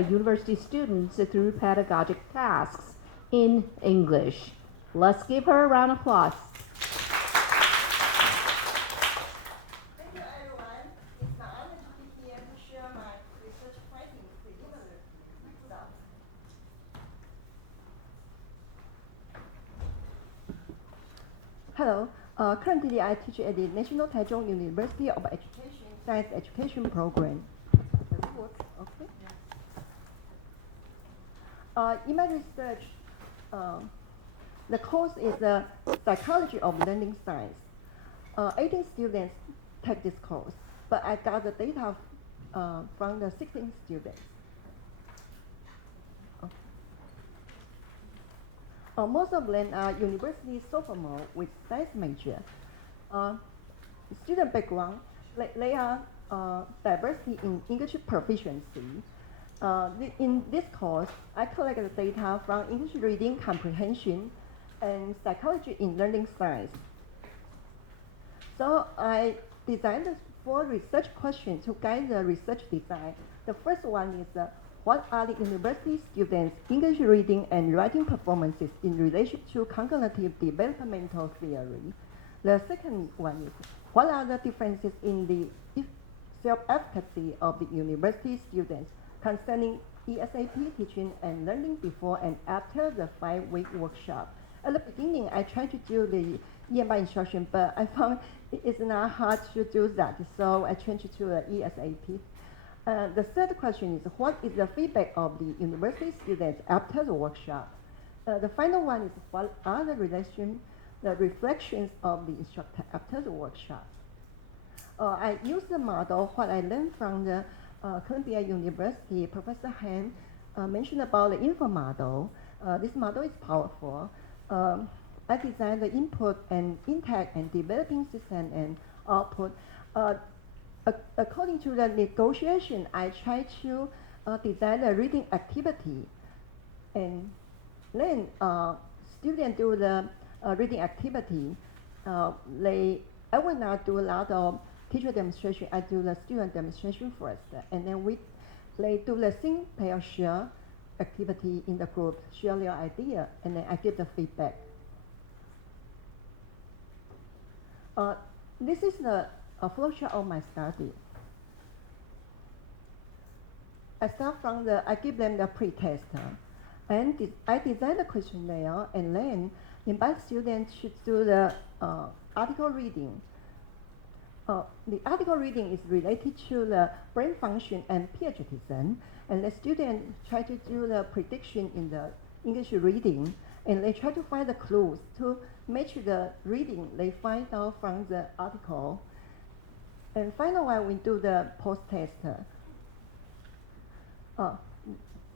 university students through pedagogic tasks in English. Let's give her a round of applause. Thank you, everyone. It's my honor to be here to share my research findings with you. Hello. Currently, I teach at the National Taichung University of Education Science Education Program. Does it work? Okay. In my research, the course is the Psychology of Learning Science. 18 students take this course, but I got the data from the 16 students. Most of them are university sophomore with science major. Student background, they are diversity in English proficiency. In this course, I collect the data from English reading comprehension and psychology in learning science. So I designed 4 research questions to guide the research design. The first one is what are the university students' English reading and writing performances in relation to cognitive developmental theory? The second one is what are the differences in the self-efficacy of the university students concerning ESAP teaching and learning before and after the 5-week workshop? At the beginning, I tried to do the EMI instruction, but I found it's not hard to do that, so I changed to the ESAP. The third question is, what is the feedback of the university students after the workshop? The final one is, what are the reflections of the instructor after the workshop? I use the model, what I learned from the Columbia University. Professor Han mentioned about the info model. This model is powerful. I designed the input and intake and developing system and output. According to the negotiation, I try to design a reading activity, and then students do the reading activity. I will not do a lot of teacher demonstration. I do the student demonstration first, and then they do the think, pair, share activity in the group, share their idea, and then I give the feedback. This is the flowchart of my study. I give them the pre-test, and I design the questionnaire, and then invite students to do the article reading. The article reading is related to the brain function and pietism, and the students try to do the prediction in the English reading, and they try to find the clues to match the reading they find out from the article. And finally, we do the post-test.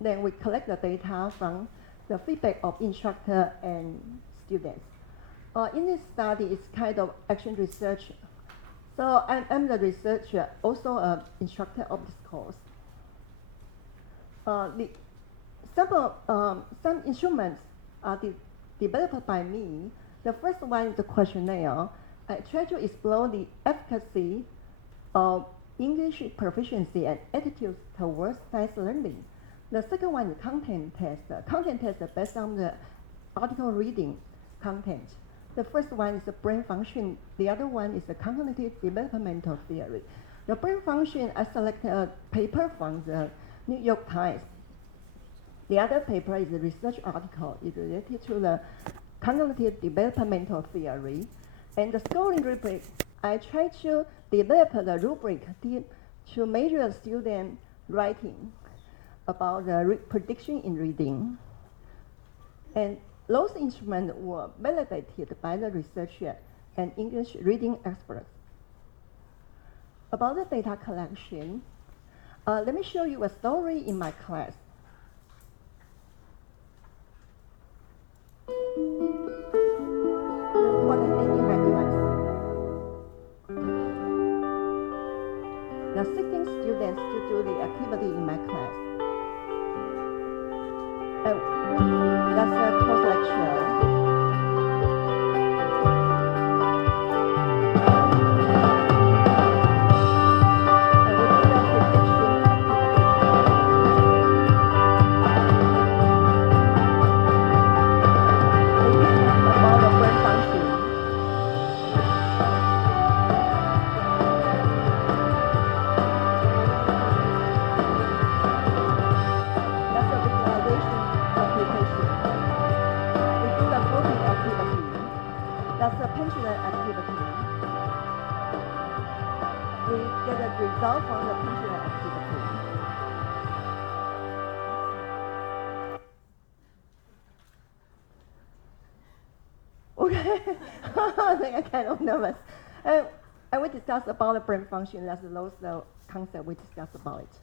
Then we collect the data from the feedback of instructor and students. In this study, it's kind of action research. So I'm the researcher, also an instructor of this course. Some instruments are developed by me. The first one is the questionnaire. I try to explore the efficacy of English proficiency and attitudes towards science learning. The second one is content test. Content test is based on the article reading content. The first one is the brain function. The other one is the cognitive developmental theory. The brain function, I select a paper from the New York Times. The other paper is a research article. It's related to the cognitive developmental theory. And the scoring rubric, I try to develop the rubric to measure student writing about the prediction in reading. And those instruments were validated by the researcher and English reading experts. About the data collection, let me show you a story in my class. What I did in my class. The 16 students to do the activity in my class. That's a post lecture. pendulum activity. We get a result from the pendulum activity. Okay, I think I'm kind of nervous. And we discussed about the brain function. That's the concept we discussed about it.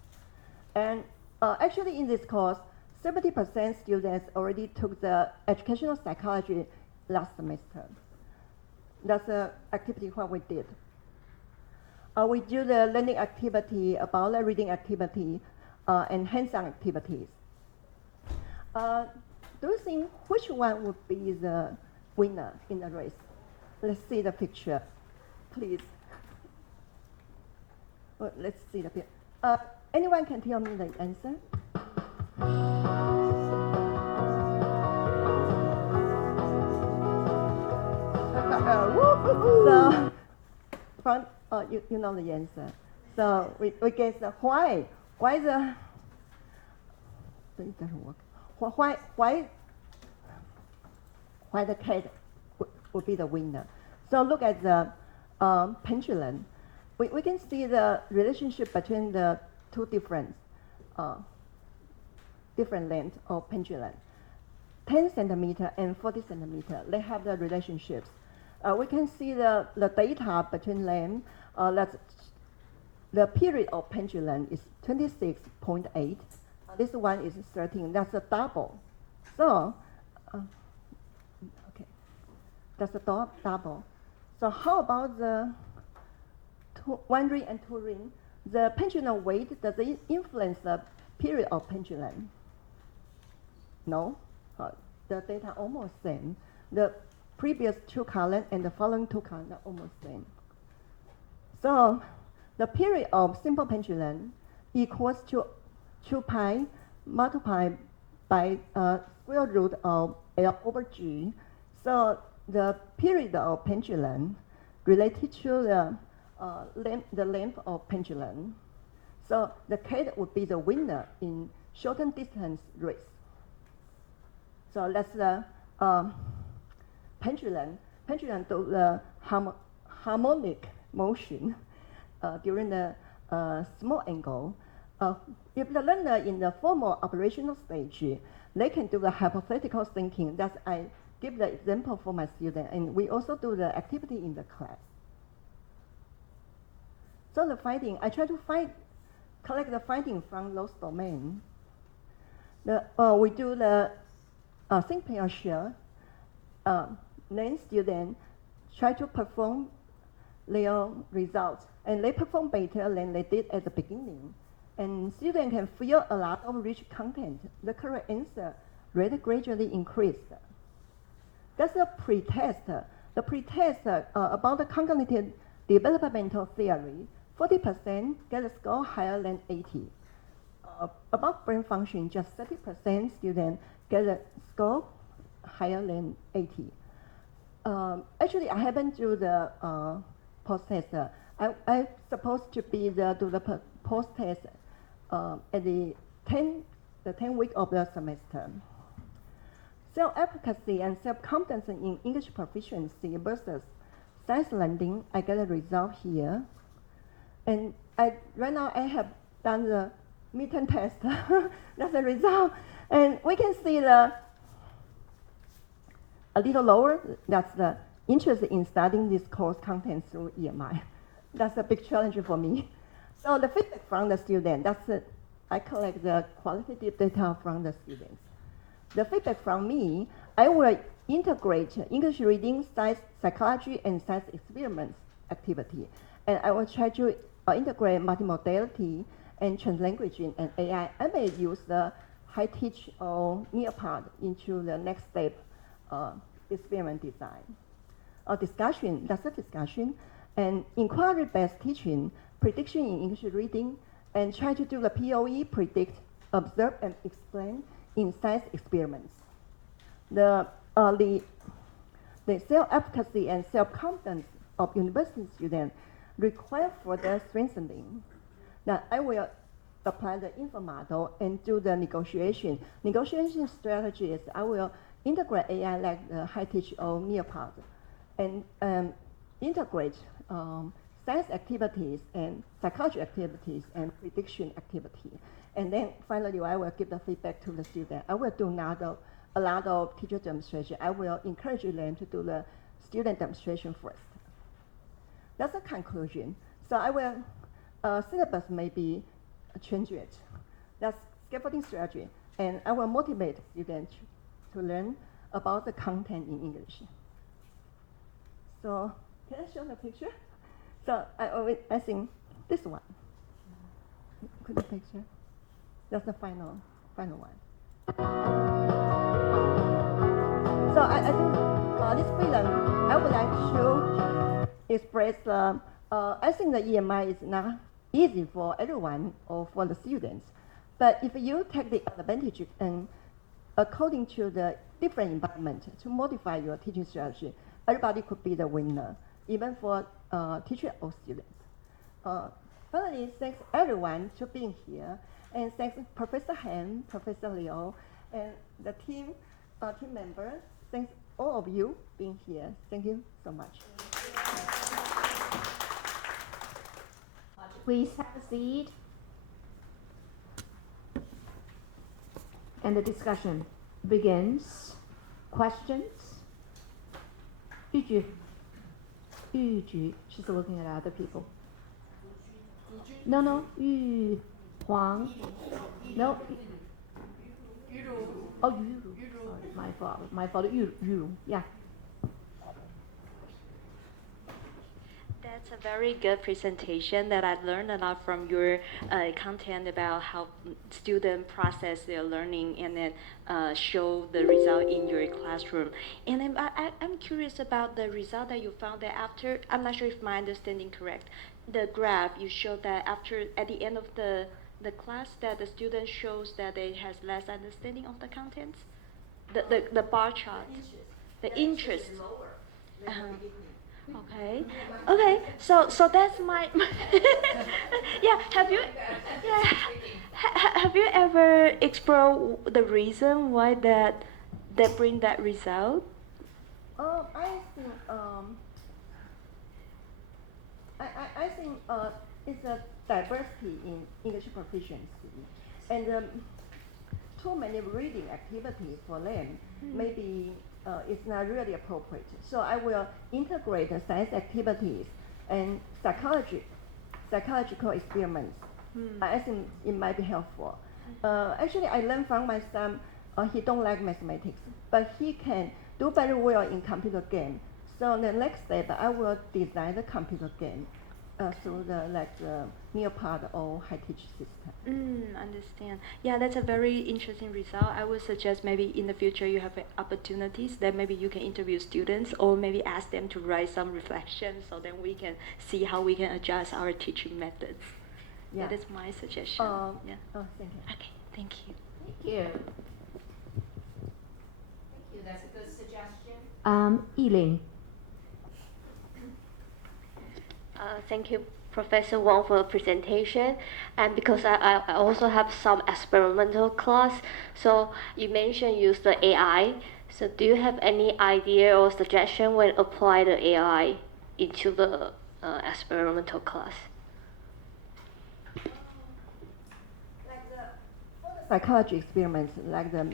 And actually, in this course, 70% students already took the educational psychology last semester. That's the activity what we did. We do the learning activity, about the reading activity, and hands-on activities. Do you think which one would be the winner in the race? Let's see the picture, please. Well, let's see the picture. Anyone can tell me the answer? So, from, you know the answer. So we guess why the it doesn't work. Why the cat would be the winner? So look at the pendulum. We can see the relationship between the two different lengths of pendulum. 10 centimeter and 40 centimeter, they have the relationships. We can see the data between them. That the period of pendulum is 26.8. This one is 13. That's a double. So, okay, that's a double. So how about the one ring and two ring? The pendulum weight, does it influence the period of pendulum? No. The data almost same. The previous two columns and the following two columns are almost same. So the period of simple pendulum equals to 2 pi multiplied by square root of L over G. So the period of pendulum related to the length of pendulum. So the cat would be the winner in shortened distance race. So that's the pendulum. Pendulum do the harmonic motion during the small angle. If the learner in the formal operational stage, they can do the hypothetical thinking. That I give the example for my student, and we also do the activity in the class. So the I try to collect the finding from those domains. We do the think pair share. Then students try to perform their results, and they perform better than they did at the beginning. And students can feel a lot of rich content. The correct answer rate gradually increased. That's a pretest. The pretest about the cognitive developmental theory, 40% get a score higher than 80. About brain function, just 30% students get a score higher than 80. Actually, I haven't do the post-test. I'm supposed to be do the post-test at the 10 week of the semester. Self-efficacy and self-confidence in English proficiency versus science learning, I get a result here. And right now I have done the midterm test. That's the result. And we can see a little lower. That's the interest in studying this course content through EMI. That's a big challenge for me. So the feedback from the student, I collect the qualitative data from the students. The feedback from me, I will integrate English reading, science, psychology, and science experiments activity. And I will try to integrate multimodality and translanguaging and AI. I may use the high teach or Neopard into the next step experiment design. Discussion, that's a discussion. And inquiry-based teaching, prediction in English reading, and try to do the POE, predict, observe, and explain in science experiments. The self-efficacy and self-confidence of university students require further strengthening. Now I will apply the info model and do the negotiation. Negotiation strategies, I will integrate AI like the high teach or Neopard. and integrate science activities and psychology activities and prediction activity. And then finally, I will give the feedback to the student. I will do a lot of teacher demonstration. I will encourage them to do the student demonstration first. That's the conclusion. So I will, syllabus maybe change it. That's scaffolding strategy. And I will motivate students to learn about the content in English. So can I show the picture? So I think this one. Put the picture. That's the final one. So I think this film, I would like to express, I think the EMI is not easy for everyone or for the students. But if you take the advantage and according to the different environment to modify your teaching strategy, everybody could be the winner, even for teacher or students. Finally, thanks everyone for being here, and thanks Professor Han, Professor Liu, and the team members. Thanks all of you being here. Thank you so much. Please have a seat. And the discussion begins. Questions? Yu Ju. She's looking at other people. No. Yu Huang. No. Oh, Yu. Sorry, my fault. Yu. Yeah. That's a very good presentation that I learned a lot from your content about how students process their learning and then show the result in your classroom. And then I'm curious about the result that you found that after, I'm not sure if my understanding correct, the graph you showed that at the end of the class that the student shows that they has less understanding of the contents? The bar chart. The interest. Okay. So that's my yeah. Have you ever explored the reason why that bring that result? I think I think it's a diversity in English proficiency, and too many reading activities for them maybe it's not really appropriate. So I will integrate the science activities and psychological experiments. I think it might be helpful. Actually, I learned from my son. He don't like mathematics, but he can do very well in computer game. So the next step, I will design the computer game through the Neopard or high teach system. Understand. Yeah, that's a very interesting result. I would suggest maybe in the future you have opportunities that maybe you can interview students or maybe ask them to write some reflections so then we can see how we can adjust our teaching methods. Yeah. That is my suggestion. Yeah. Oh, thank you. Okay, thank you. Thank you. That's a good suggestion. Yiling. Thank you, Professor Wang, for the presentation. And because I also have some experimental class, so you mentioned use the AI. So do you have any idea or suggestion when apply the AI into the experimental class? Psychology experiments like the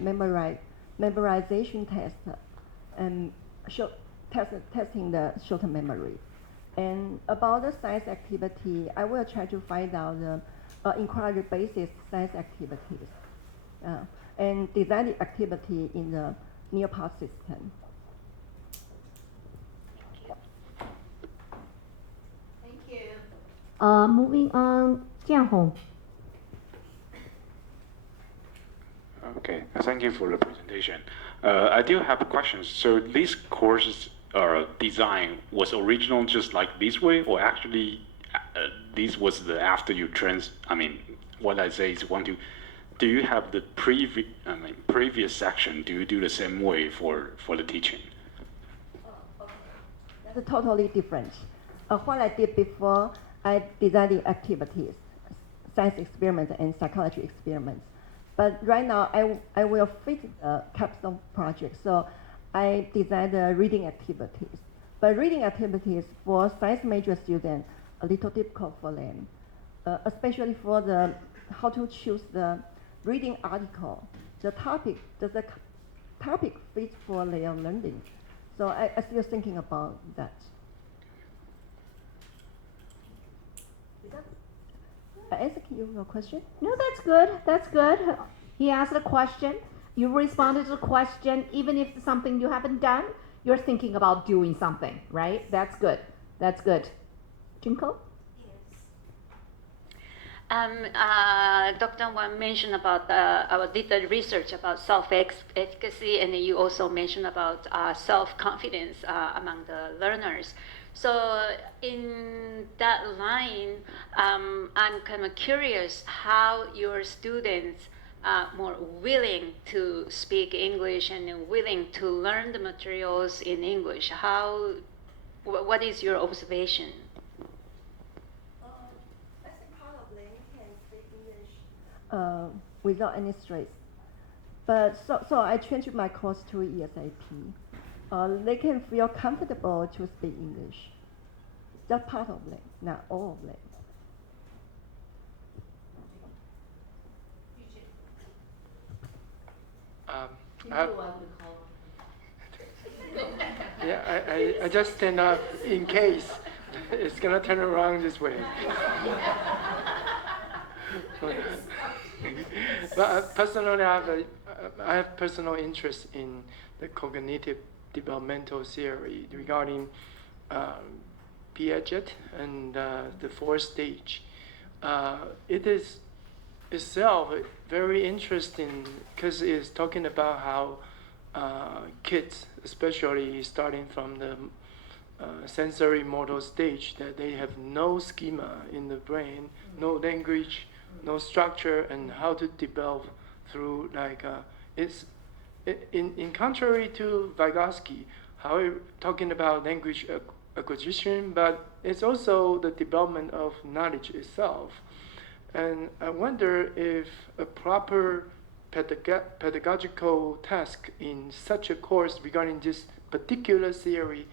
memorization test and testing the short memory. And about the science activity, I will try to find out the inquiry basis science activities and design the activity in the Neopard system. Thank you. Moving on, Jianhong. Okay, thank you for the presentation. I do have questions. So these courses design was original just like this way, or actually this was the after you what I say is do you have the previous section? Do you do the same way for the teaching? Okay. That's totally different. What I did before, I designed the activities, science experiments and psychology experiments. But right now, I will fit the capstone project. So I designed the reading activities. But reading activities for science major students a little difficult for them, especially for the how to choose the reading article. The topic does the topic fit for their learning. So I still thinking about that. I answered your question. No, that's good. That's good. He asked a question. You responded to the question. Even if it's something you haven't done, you're thinking about doing something, right? That's good. That's good. Junko? Dr. Wang mentioned about our did the research about self-efficacy, and you also mentioned about self-confidence among the learners. So in that line, I'm kind of curious how your students are more willing to speak English and willing to learn the materials in English. What is your observation? I think part of them can speak English without any stress. But so I changed my course to ESAP. They can feel comfortable to speak English. Just part of them, not all of them. I just stand up in case it's gonna turn around this way. But personally, I have personal interest in the cognitive developmental theory regarding Piaget and the fourth stage. It is itself very interesting because it's talking about how kids, especially starting from the sensory motor stage, that they have no schema in the brain, no language, no structure, and how to develop through in contrary to Vygotsky, how talking about language acquisition, but it's also the development of knowledge itself. And I wonder if a proper pedagogical task in such a course regarding this particular theory,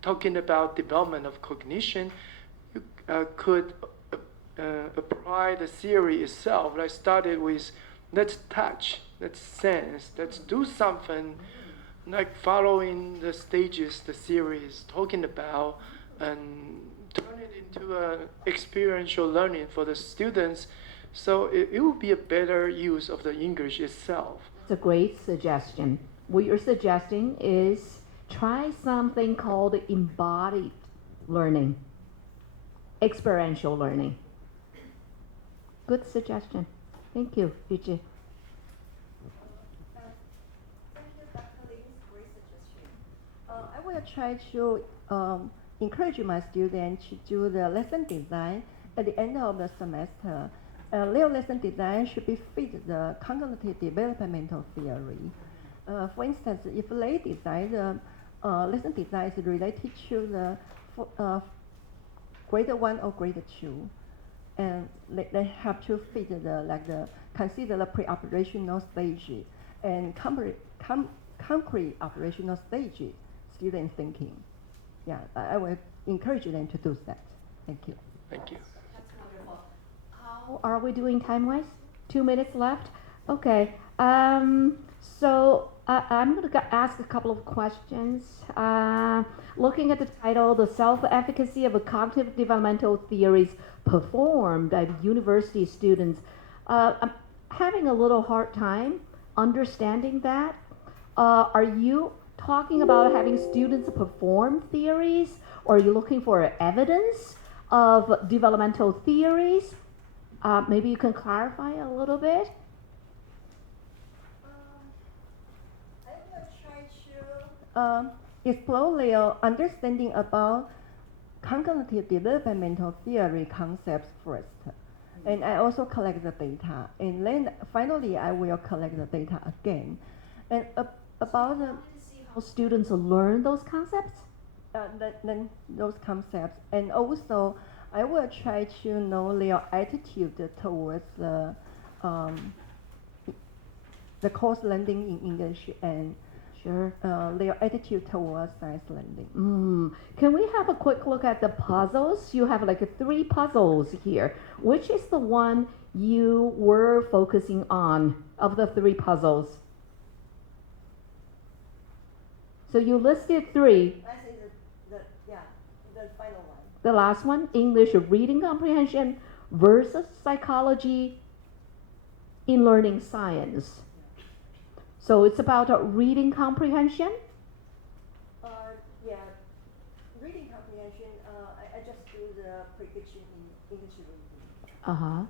talking about development of cognition, you could apply the theory itself. Like started with let's touch, let's sense, let's do something, like following the stages the theory is talking about, and turn it into an experiential learning for the students. So it will be a better use of the English itself. It's a great suggestion. What you're suggesting is try something called embodied learning, experiential learning. Good suggestion. Thank you, Yuji. Thank you, Dr. Lin's great suggestion. I will try to encourage my students to do the lesson design at the end of the semester. Their lesson design should be fit the cognitive developmental theory. For instance, if they design the lesson design is related to the grade 1 or grade 2, and they have to fit the consider the pre-operational stages and concrete operational stages, student thinking. Yeah, I will encourage them to do that. Thank you. Thank you. That's wonderful. How are we doing time-wise? 2 minutes left? Okay. So I'm going to ask a couple of questions. Looking at the title, The Self-Efficacy of Cognitive Developmental Theories Performed by University Students, I'm having a little hard time understanding that. Are you talking about having students perform theories, or are you looking for evidence of developmental theories? Maybe you can clarify a little bit. I will try to explore their understanding about cognitive developmental theory concepts first. And I also collect the data. And then finally, I will collect the data again. And about the How students learn those concepts? then those concepts. And also, I will try to know their attitude towards the course learning in English and Sure. their attitude towards science learning. Can we have a quick look at the puzzles? You have like 3 puzzles here. Which is the one you were focusing on of the 3 puzzles? So you listed 3. I think the final one. The last one, English reading comprehension versus psychology in learning science. So it's about reading comprehension? Yeah, reading comprehension, I just do the prediction in English reading. Uh-huh.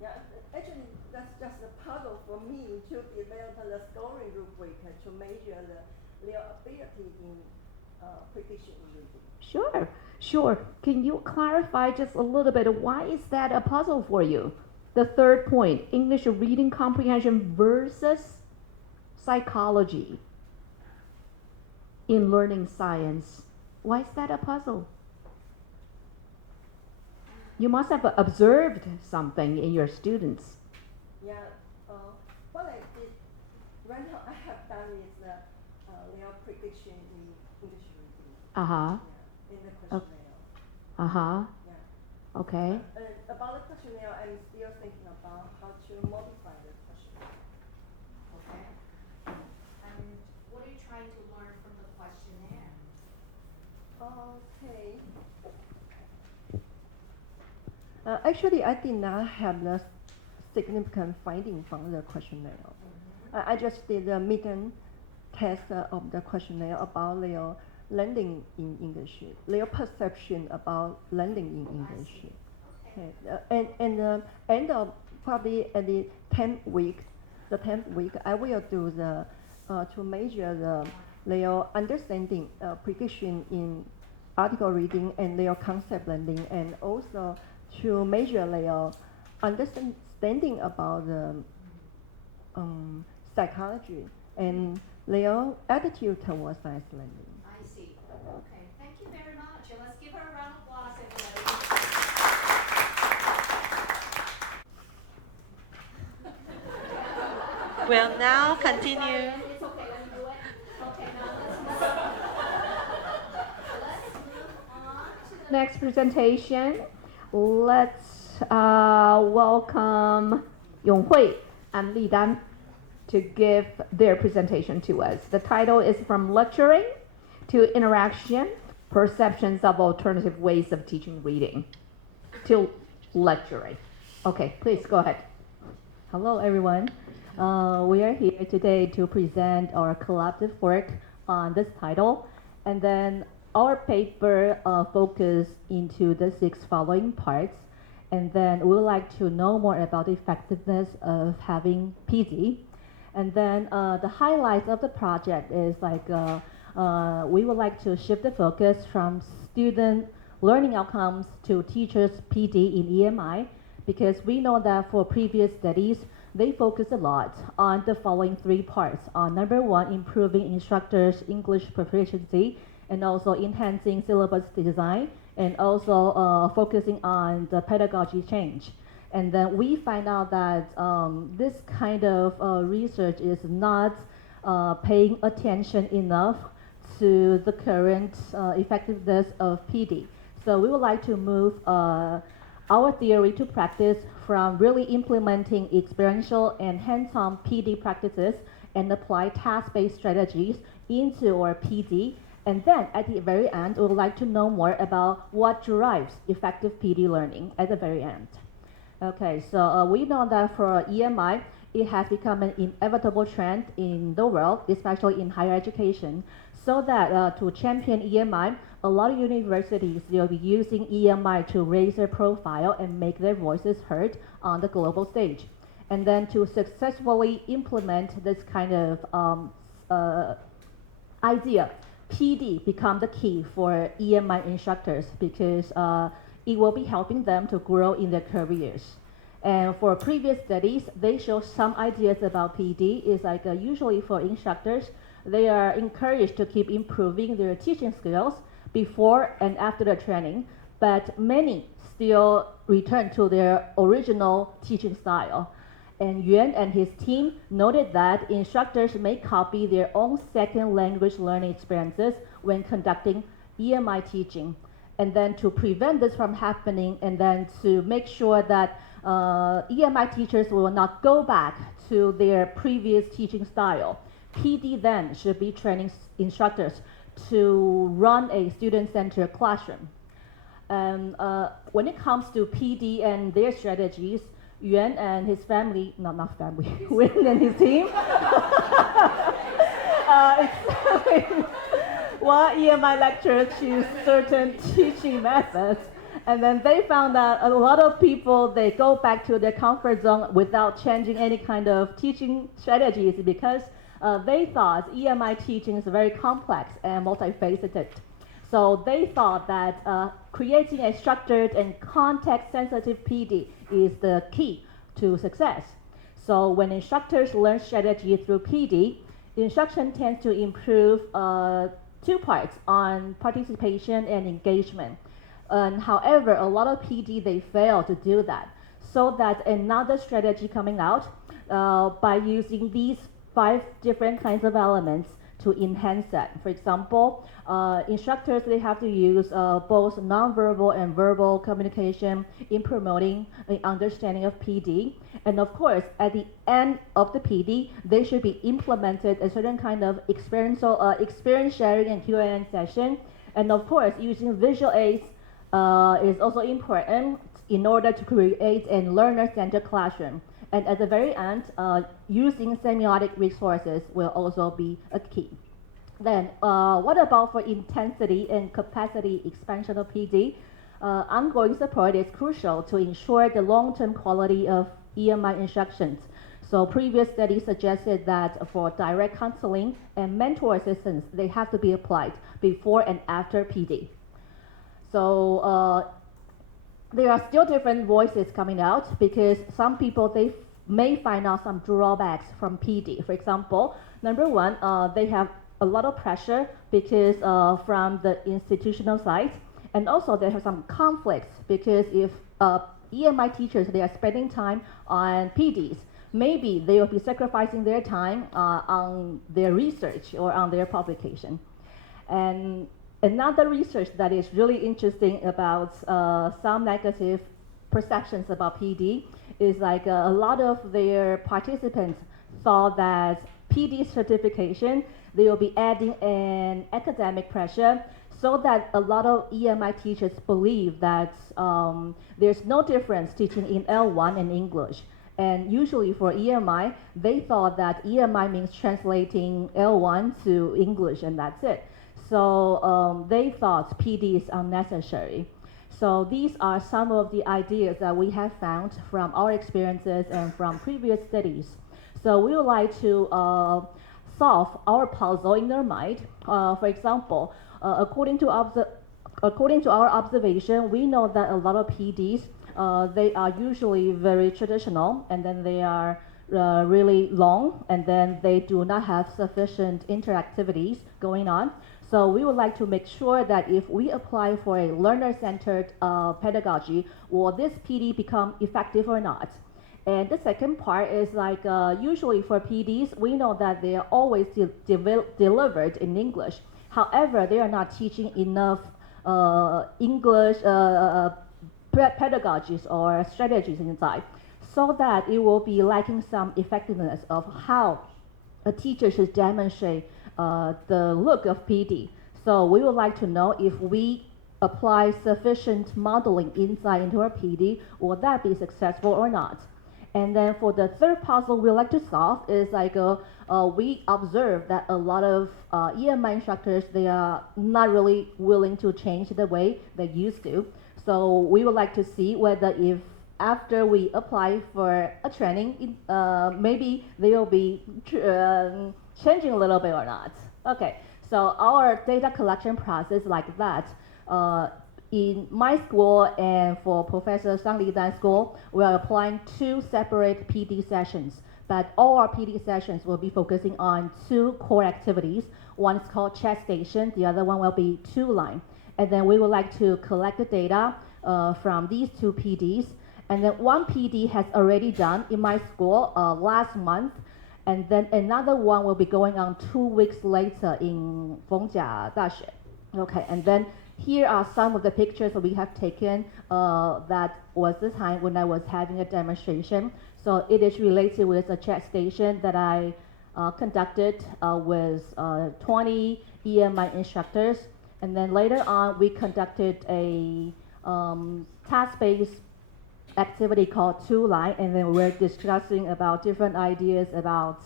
Yeah, actually, that's just a puzzle for me to develop the scoring rubric to measure their ability in prediction in reading. Sure, sure. Can you clarify just a little bit, why is that a puzzle for you? The 3rd point, English reading comprehension versus psychology in learning science. Why is that a puzzle? You must have observed something in your students. Yeah, what I did right now I have done is their prediction in English reading. Uh-huh. Yeah, in the questionnaire. Uh-huh. Yeah. Okay. About the questionnaire, I'm still thinking about how to modify the questionnaire. Okay. And what are you trying to learn from the questionnaire? Okay. Actually, I did not have the significant finding from the questionnaire. I just did a midterm test of the questionnaire about their learning in English, their perception about learning in English. Okay. And end of probably at the 10th week, I will do the to measure their understanding, prediction in article reading and their concept learning, and also to measure their understanding about the psychology and their attitude towards science learning. I see. Okay. Thank you very much. And let's give her a round of applause, everybody. We'll now continue. It's okay, let me do it. Okay, now let's move on to the next presentation. Let's welcome Yonghui and Li Dan to give their presentation to us. The title is From Lecturing to Interaction, Perceptions of Alternative Ways of Teaching Reading to Lecturing. Okay, please go ahead. Hello, everyone. We are here today to present our collaborative work on this title, and then our paper focus into the 6 following parts, and then we would like to know more about the effectiveness of having PD. And then the highlights of the project is like we would like to shift the focus from student learning outcomes to teachers' PD in EMI, because we know that for previous studies, they focus a lot on the following 3 parts. Number 1, improving instructors' English proficiency, and also enhancing syllabus design, and also focusing on the pedagogy change. And then we find out that this kind of research is not paying attention enough to the current effectiveness of PD. So we would like to move our theory to practice from really implementing experiential and hands-on PD practices and apply task-based strategies into our PD. And then at the very end, we would like to know more about what drives effective PD learning at the very end. Okay, so we know that for EMI, it has become an inevitable trend in the world, especially in higher education, so that to champion EMI, a lot of universities will be using EMI to raise their profile and make their voices heard on the global stage. And then to successfully implement this kind of idea, PD become the key for EMI instructors, because it will be helping them to grow in their careers. And for previous studies, they show some ideas about PD is like usually for instructors, they are encouraged to keep improving their teaching skills before and after the training, but many still return to their original teaching style. And Yuan and his team noted that instructors may copy their own second language learning experiences when conducting EMI teaching. And then to prevent this from happening, and then to make sure that EMI teachers will not go back to their previous teaching style, PD then should be training instructors to run a student-centered classroom. And when it comes to PD and their strategies, Yuan and his family, not family, Yuan and his team, explained why EMI lecturers choose certain teaching methods. And then they found that a lot of people, they go back to their comfort zone without changing any kind of teaching strategies because they thought EMI teaching is very complex and multifaceted. So they thought that creating a structured and context-sensitive PD is the key to success. So when instructors learn strategy through PD, instruction tends to improve two parts on participation and engagement. However, a lot of PD, they fail to do that. So that another strategy coming out by using these 5 different kinds of elements to enhance that. For example, instructors, they have to use both nonverbal and verbal communication in promoting an understanding of PD. And of course, at the end of the PD, they should be implemented a certain kind of experience sharing and Q&A session. And of course, using visual aids is also important in order to create a learner-centered classroom. And at the very end, using semiotic resources will also be a key. Then, what about for intensity and capacity expansion of PD? Ongoing support is crucial to ensure the long-term quality of EMI instructions. So previous studies suggested that for direct counseling and mentor assistance, they have to be applied before and after PD. So there are still different voices coming out because some people, they may find out some drawbacks from PD. For example, number one, they have a lot of pressure because from the institutional side, and also they have some conflicts because if EMI teachers, they are spending time on PDs, maybe they will be sacrificing their time on their research or on their publication. And another research that is really interesting about some negative perceptions about PD is like a lot of their participants thought that PD certification, they will be adding an academic pressure so that a lot of EMI teachers believe that there's no difference teaching in L1 and English. And usually for EMI, they thought that EMI means translating L1 to English and that's it. So they thought PD is unnecessary. So these are some of the ideas that we have found from our experiences and from previous studies. So we would like to solve our puzzle in their mind. For example, according to our observation, we know that a lot of PDs, they are usually very traditional, and then they are really long, and then they do not have sufficient interactivities going on. So we would like to make sure that if we apply for a learner-centered pedagogy, will this PD become effective or not? And the second part is like usually for PDs, we know that they are always delivered in English. However, they are not teaching enough English pedagogies or strategies inside, so that it will be lacking some effectiveness of how a teacher should demonstrate the look of PD. So we would like to know if we apply sufficient modeling insight into our PD, will that be successful or not? And then for the third puzzle we like to solve is like we observe that a lot of EMI instructors, they are not really willing to change the way they used to. So we would like to see whether if after we apply for a training, maybe they will be changing a little bit or not. Okay, so our data collection process like that. In my school and for Professor Sang Li Dan's school, we are applying 2 separate PD sessions, but all our PD sessions will be focusing on 2 core activities. One is called chat station, the other one will be 2-line. And then we would like to collect the data from these 2 PDs, And then one PD has already done in my school last month, and then another one will be going on 2 weeks later in Fongjia Daxue. Okay, and then here are some of the pictures that we have taken that was the time when I was having a demonstration. So it is related with a chat station that I conducted with 20 EMI instructors. And then later on, we conducted a task-based activity called Two Line, and then we're discussing about different ideas about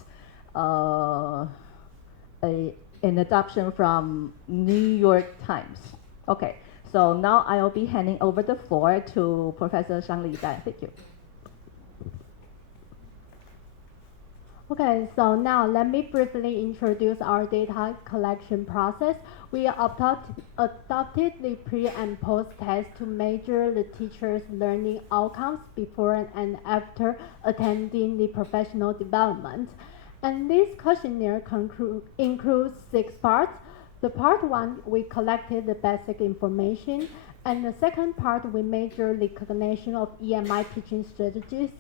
an adoption from New York Times. Okay, so now I'll be handing over the floor to Professor Shangli Dai. Thank you. Okay, so now let me briefly introduce our data collection process. We adopted the pre and post test to measure the teacher's learning outcomes before and after attending the professional development. And this questionnaire includes 6 parts. The part 1, we collected the basic information, and the second part, we measured the cognition of EMI teaching strategies.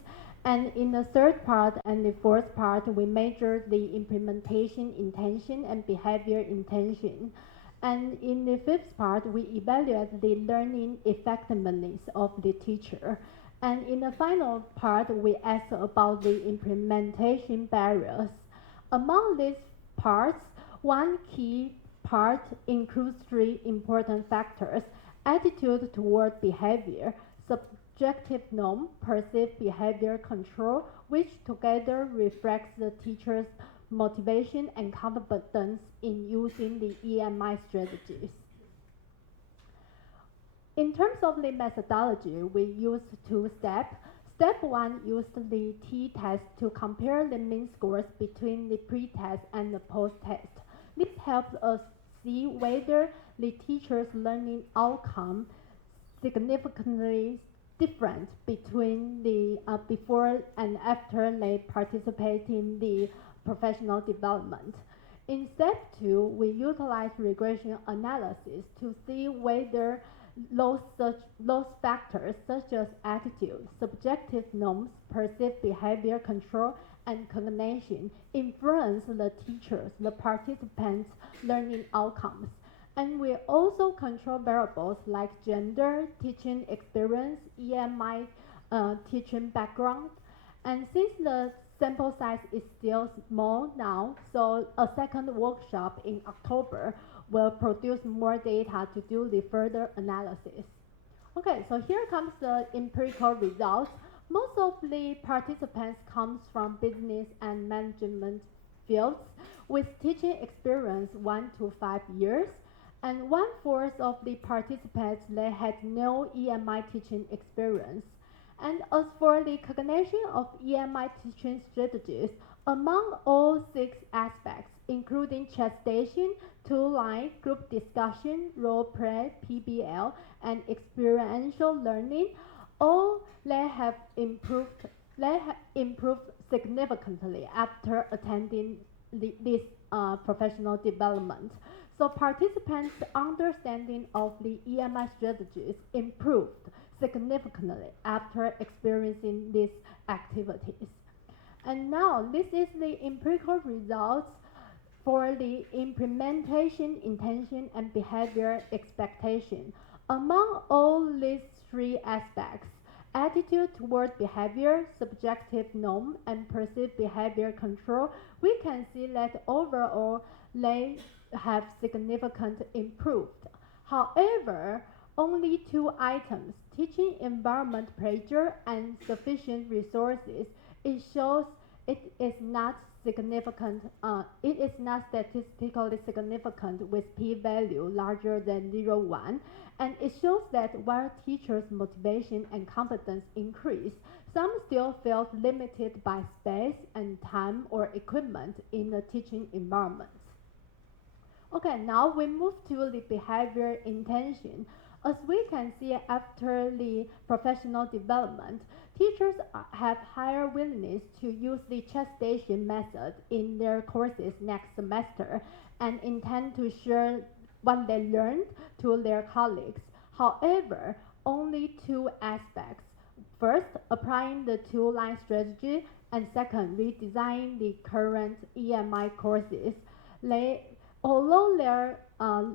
And in the third part and the fourth part, we measured the implementation intention and behavior intention. And in the fifth part, we evaluate the learning effectiveness of the teacher. And in the final part, we ask about the implementation barriers. Among these parts, one key part includes 3 important factors: attitude toward behavior, subjective norm, perceived behavior control, which together reflects the teacher's motivation and competence in using the EMI strategies. In terms of the methodology, we used 2 steps. Step 1 used the t-test to compare the mean scores between the pre-test and the post-test. This helps us see whether the teacher's learning outcome significantly different between the before and after they participate in the professional development. In step 2, we utilize regression analysis to see whether those factors such as attitude, subjective norms, perceived behavior control, and cognition influence the teachers, the participants' learning outcomes. And we also control variables like gender, teaching experience, EMI teaching background. And since the sample size is still small now, so a second workshop in October will produce more data to do the further analysis. Okay, so here comes the empirical results. Most of the participants comes from business and management fields with teaching experience 1 to 5 years. And 1/4 of the participants, they had no EMI teaching experience. And as for the cognition of EMI teaching strategies, among all 6 aspects, including chat station, two-line, group discussion, role play, PBL, and experiential learning, all they have improved significantly after attending this professional development. So participants' understanding of the EMI strategies improved significantly after experiencing these activities. And now this is the empirical results for the implementation, intention, and behavior expectation. Among all these 3 aspects, attitude toward behavior, subjective norm, and perceived behavior control, we can see that overall they have significant improved. However, only 2 items, teaching environment pressure and sufficient resources, it shows it is not significant, it is not statistically significant with p-value larger than 0.1, and it shows that while teachers' motivation and competence increase, some still felt limited by space and time or equipment in the teaching environments. Okay, now we move to the behavior intention. As we can see after the professional development, teachers have higher willingness to use the chat station method in their courses next semester and intend to share what they learned to their colleagues. However, only 2 aspects. First, applying the two-line strategy, and second, redesigning the current EMI courses. Although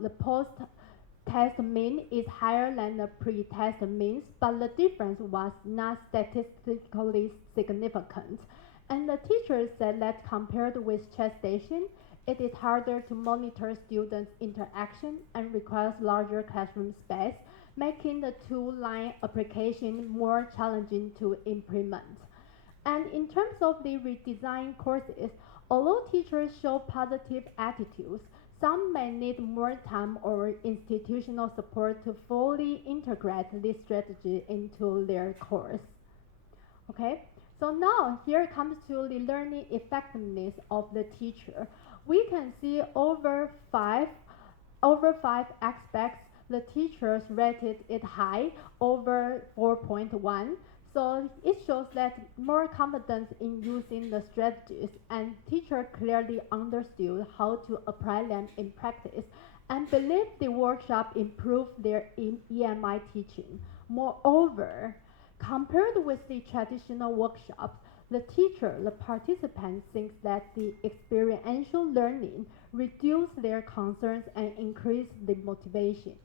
the post-test mean is higher than the pre-test means, but the difference was not statistically significant. And the teacher said that compared with chess station, it is harder to monitor students' interaction and requires larger classroom space, making the two-line application more challenging to implement. And in terms of the redesigned courses, although teachers show positive attitudes, some may need more time or institutional support to fully integrate this strategy into their course. Okay, so now here comes to the learning effectiveness of the teacher. We can see over five aspects the teachers rated it high, over 4.1. So it shows that more confidence in using the strategies, and teacher clearly understood how to apply them in practice and believe the workshop improved their EMI teaching. Moreover, compared with the traditional workshops, the participants think that the experiential learning reduced their concerns and increased the motivation.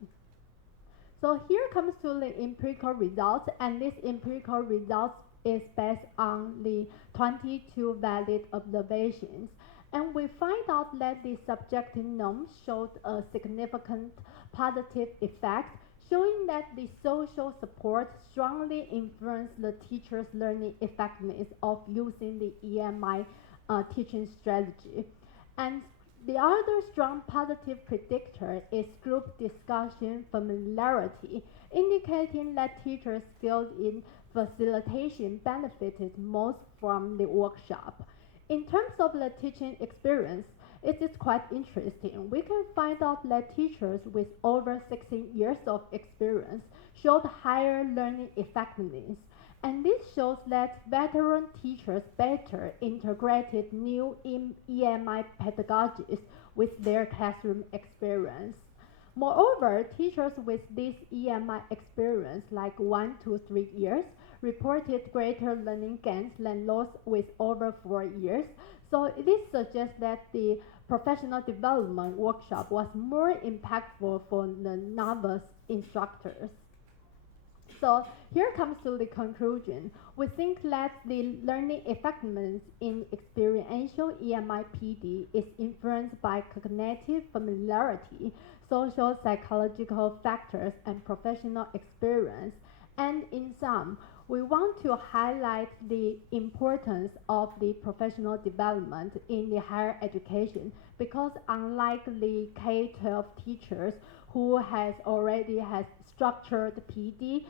So here comes to the empirical results, and this empirical results is based on the 22 valid observations. And we find out that the subjective norms showed a significant positive effect, showing that the social support strongly influenced the teacher's learning effectiveness of using the EMI teaching strategy. And the other strong positive predictor is group discussion familiarity, indicating that teachers skilled in facilitation benefited most from the workshop. In terms of the teaching experience, it is quite interesting. We can find out that teachers with over 16 years of experience showed higher learning effectiveness. And this shows that veteran teachers better integrated new EMI pedagogies with their classroom experience. Moreover, teachers with this EMI experience, like 1 to 3 years, reported greater learning gains than those with over 4 years. So this suggests that the professional development workshop was more impactful for the novice instructors. So here comes to the conclusion. We think that the learning effectiveness in experiential EMI PD is influenced by cognitive familiarity, social psychological factors, and professional experience. And in sum, we want to highlight the importance of the professional development in the higher education, because unlike the K-12 teachers who already has structured PD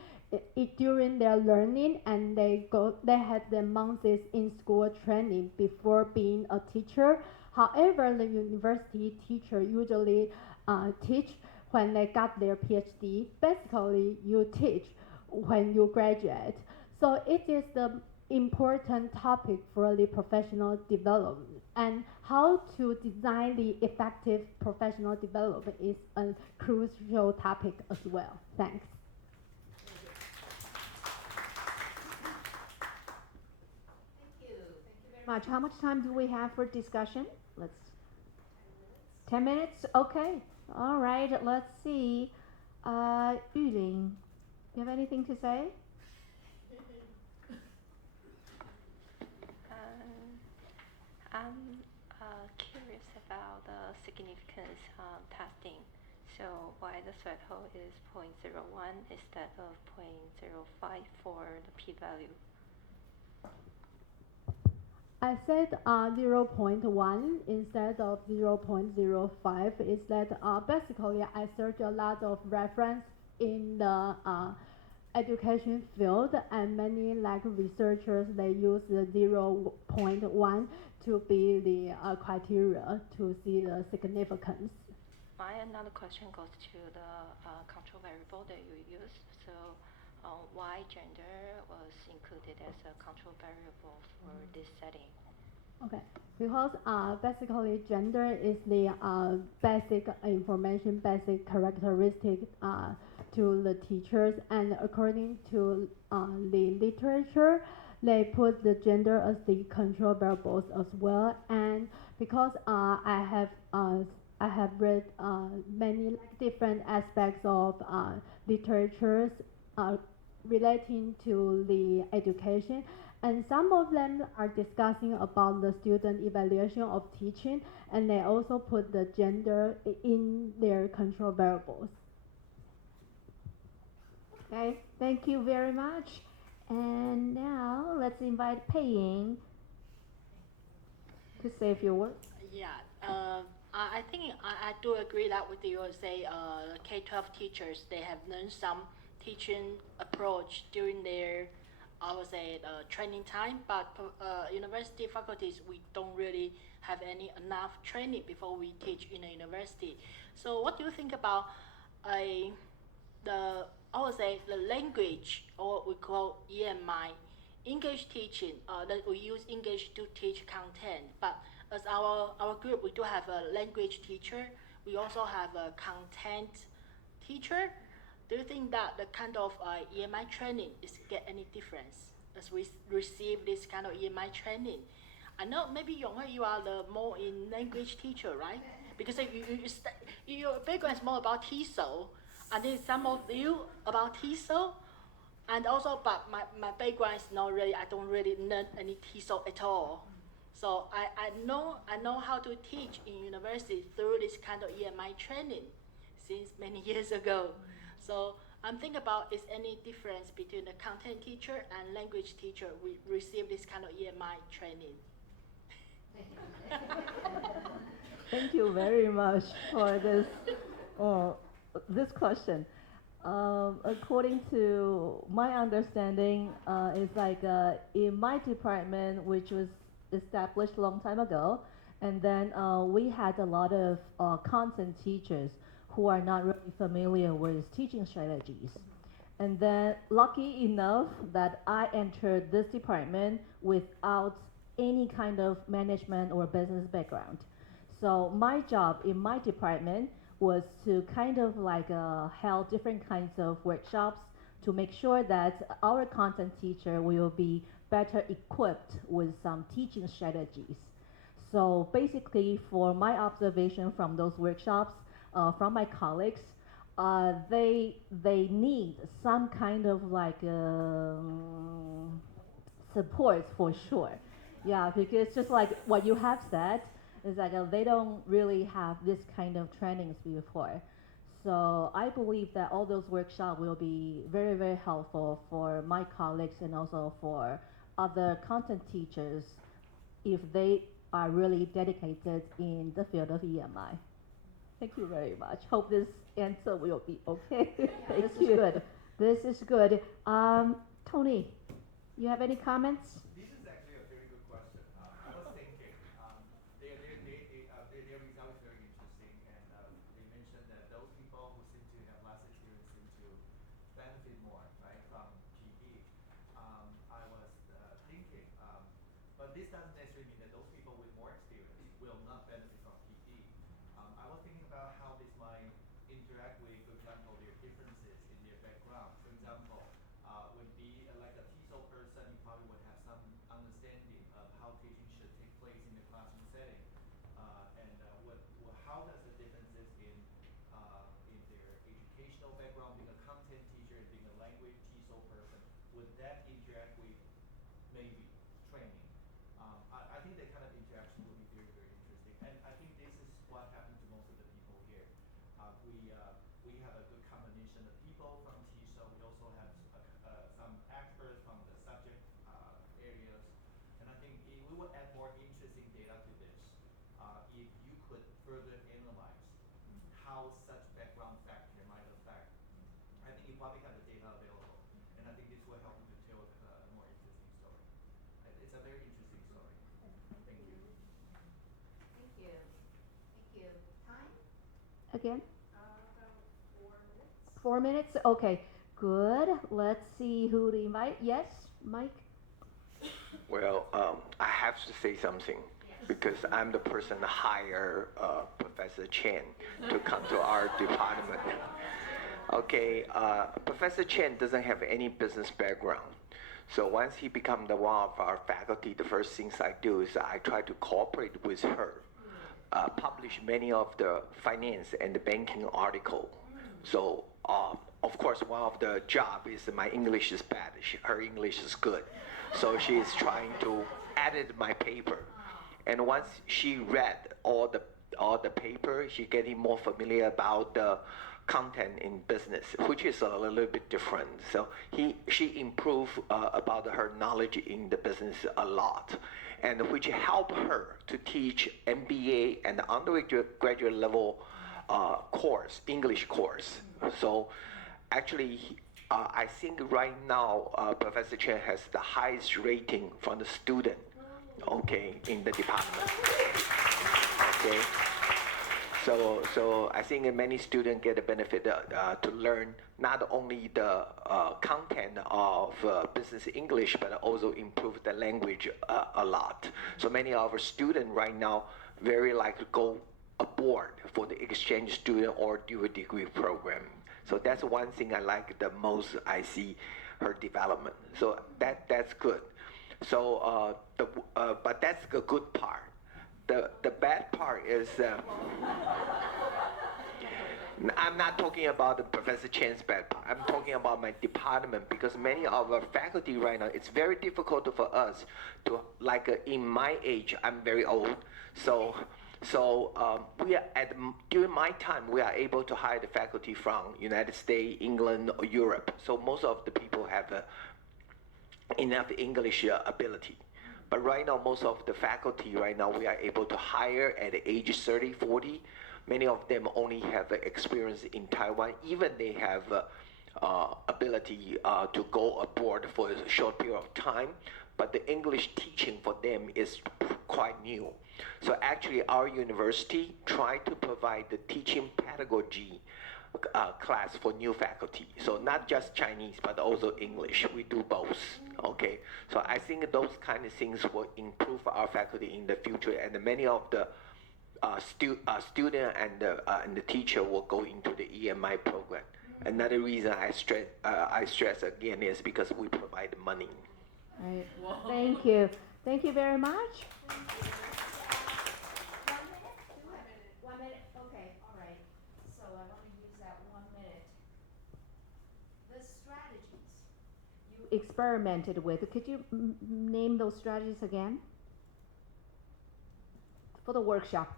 during their learning, and they had the months in school training before being a teacher. However, the university teacher usually teach when they got their PhD. Basically, you teach when you graduate. So it is the important topic for the professional development, and how to design the effective professional development is a crucial topic as well. Thanks. Thank you very much. How much time do we have for discussion? 10 minutes? Okay. All right. Let's see. Yuling, do you have anything to say? I'm curious about the significance testing. So why the threshold is 0.01 instead of 0.05 for the p-value? I said 0.1 instead of 0.05 is that basically I searched a lot of reference in the education field, and many researchers, they use the 0.1 to be the criteria to see the significance. My another question goes to the control variable that you use. So why gender was included as a control variable for this setting? Okay, because basically gender is the basic information, basic characteristic to the teachers, and according to the literature, they put the gender as the control variables as well. And because I have read many like, different aspects of literatures uh, relating to the education, and some of them are discussing about the student evaluation of teaching, and they also put the gender in their control variables. Okay, thank you very much. And now let's invite Paying to say a few words. Yeah, I think I do agree that with you. Say K-12 teachers, they have learned some teaching approach during their, I would say, training time. But university faculties, we don't really have any enough training before we teach in a university. So what do you think about a I would say the language, or what we call EMI, English teaching, that we use English to teach content. But as our group, we do have a language teacher. We also have a content teacher. Do you think that the kind of EMI training is get any difference as we receive this kind of EMI training? I know maybe Yonghui, you are the more in language teacher, right? Because your background is more about TESOL, and then some of you about TESOL, and also, but my background is not really, I don't really learn any TESOL at all. So I know how to teach in university through this kind of EMI training since many years ago. So I'm thinking about is any difference between the content teacher and language teacher we receive this kind of EMI training. Thank you very much for this question. According to my understanding, it's like in my department, which was established a long time ago, and then we had a lot of content teachers who are not really familiar with teaching strategies. And then lucky enough that I entered this department without any kind of management or business background. So my job in my department was to kind of like held different kinds of workshops to make sure that our content teacher will be better equipped with some teaching strategies. So basically, for my observation from those workshops, from my colleagues, they need some kind of like support for sure. Yeah, because just like what you have said, is like they don't really have this kind of trainings before. So I believe that all those workshops will be very, very helpful for my colleagues and also for other content teachers if they are really dedicated in the field of EMI. Thank you very much. Hope this answer will be okay. Thank This you. is good. This is good. Tony, you have any comments? This is actually a very good question. I was thinking, their result is very interesting, and they mentioned that those people who seem to have less experience seem to benefit more, right, from PE. I was thinking, but this doesn't necessarily mean that those people with more experience will not benefit from PE. I was thinking about how this might interact with, for example, their differences in their background. For example, would be like a TESOL person, you probably would have some understanding of how teaching should take place in the classroom setting. How does the differences in their educational background, being a content teacher and being a language TESOL person, would that interact with maybe training? I think that kind of interaction will be very, very interesting. And I think this is what happened to most of the people here. We have a good combination of people from TESOL. We also have some experts from the subject areas. And I think we will add more interesting data to this if you could further analyze how such background factor might affect. I think you probably have the data available. And I think this will help you to tell a more interesting story. It's a very interesting story. Thank you. Thank you. Thank you. Time? Again? About 4 minutes. 4 minutes? Okay, good. Let's see who to invite. Yes, Mike? Well, I have to say something because I'm the person to hire Professor Chen to come to our department. Okay, Professor Chen doesn't have any business background. So once he become the one of our faculty, the first things I do is I try to cooperate with her, publish many of the finance and the banking article. So of course, one of the job is my English is bad. Her English is good, so she is trying to edit my paper. And once she read all the paper, she getting more familiar about the content in business, which is a little bit different. So she improved about her knowledge in the business a lot, and which help her to teach MBA and undergraduate level course, English course. So actually, I think right now Professor Chen has the highest rating from the student, okay, in the department. Okay. So I think many students get a benefit to learn not only the content of business English, but also improve the language a lot. So many of our students right now very like to go abroad for the exchange student or dual degree program. So that's one thing I like the most. I see her development. So that's good. So but that's the good part. The bad part is I'm not talking about the Professor Chen's bad part. I'm talking about my department, because many of our faculty right now, it's very difficult for us to, like in my age, I'm very old, so we are during my time we are able to hire the faculty from United States, England, or Europe. So most of the people have enough English ability. But right now, most of the faculty right now, we are able to hire at age 30, 40. Many of them only have experience in Taiwan. Even they have ability to go abroad for a short period of time. But the English teaching for them is quite new. So actually, our university try to provide the teaching pedagogy class for new faculty. So not just Chinese, but also English. We do both. Okay. So I think those kind of things will improve our faculty in the future, and many of the student and the teacher will go into the EMI program. Another reason I stress again is because we provide money. Right. Thank you. Thank you very much. 1 minute? Okay, all right. So I want to use that 1 minute. The strategies you experimented with, could you name those strategies again? For the workshop.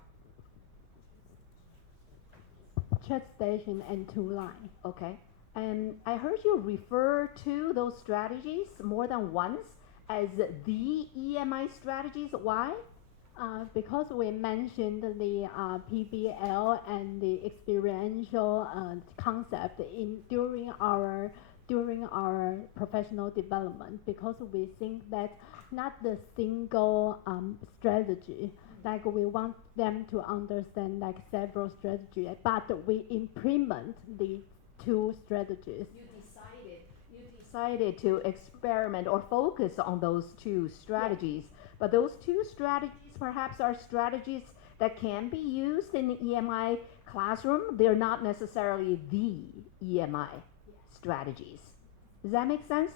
Chat station and two line. Okay. And I heard you refer to those strategies more than once as the EMI strategies. Why? Because we mentioned the PBL and the experiential concept during our professional development, because we think that not the single strategy, like we want them to understand like several strategies, but we implement the two strategies. You decided to experiment or focus on those two strategies. Yes. But those two strategies perhaps are strategies that can be used in the EMI classroom. They're not necessarily the EMI strategies. Does that make sense?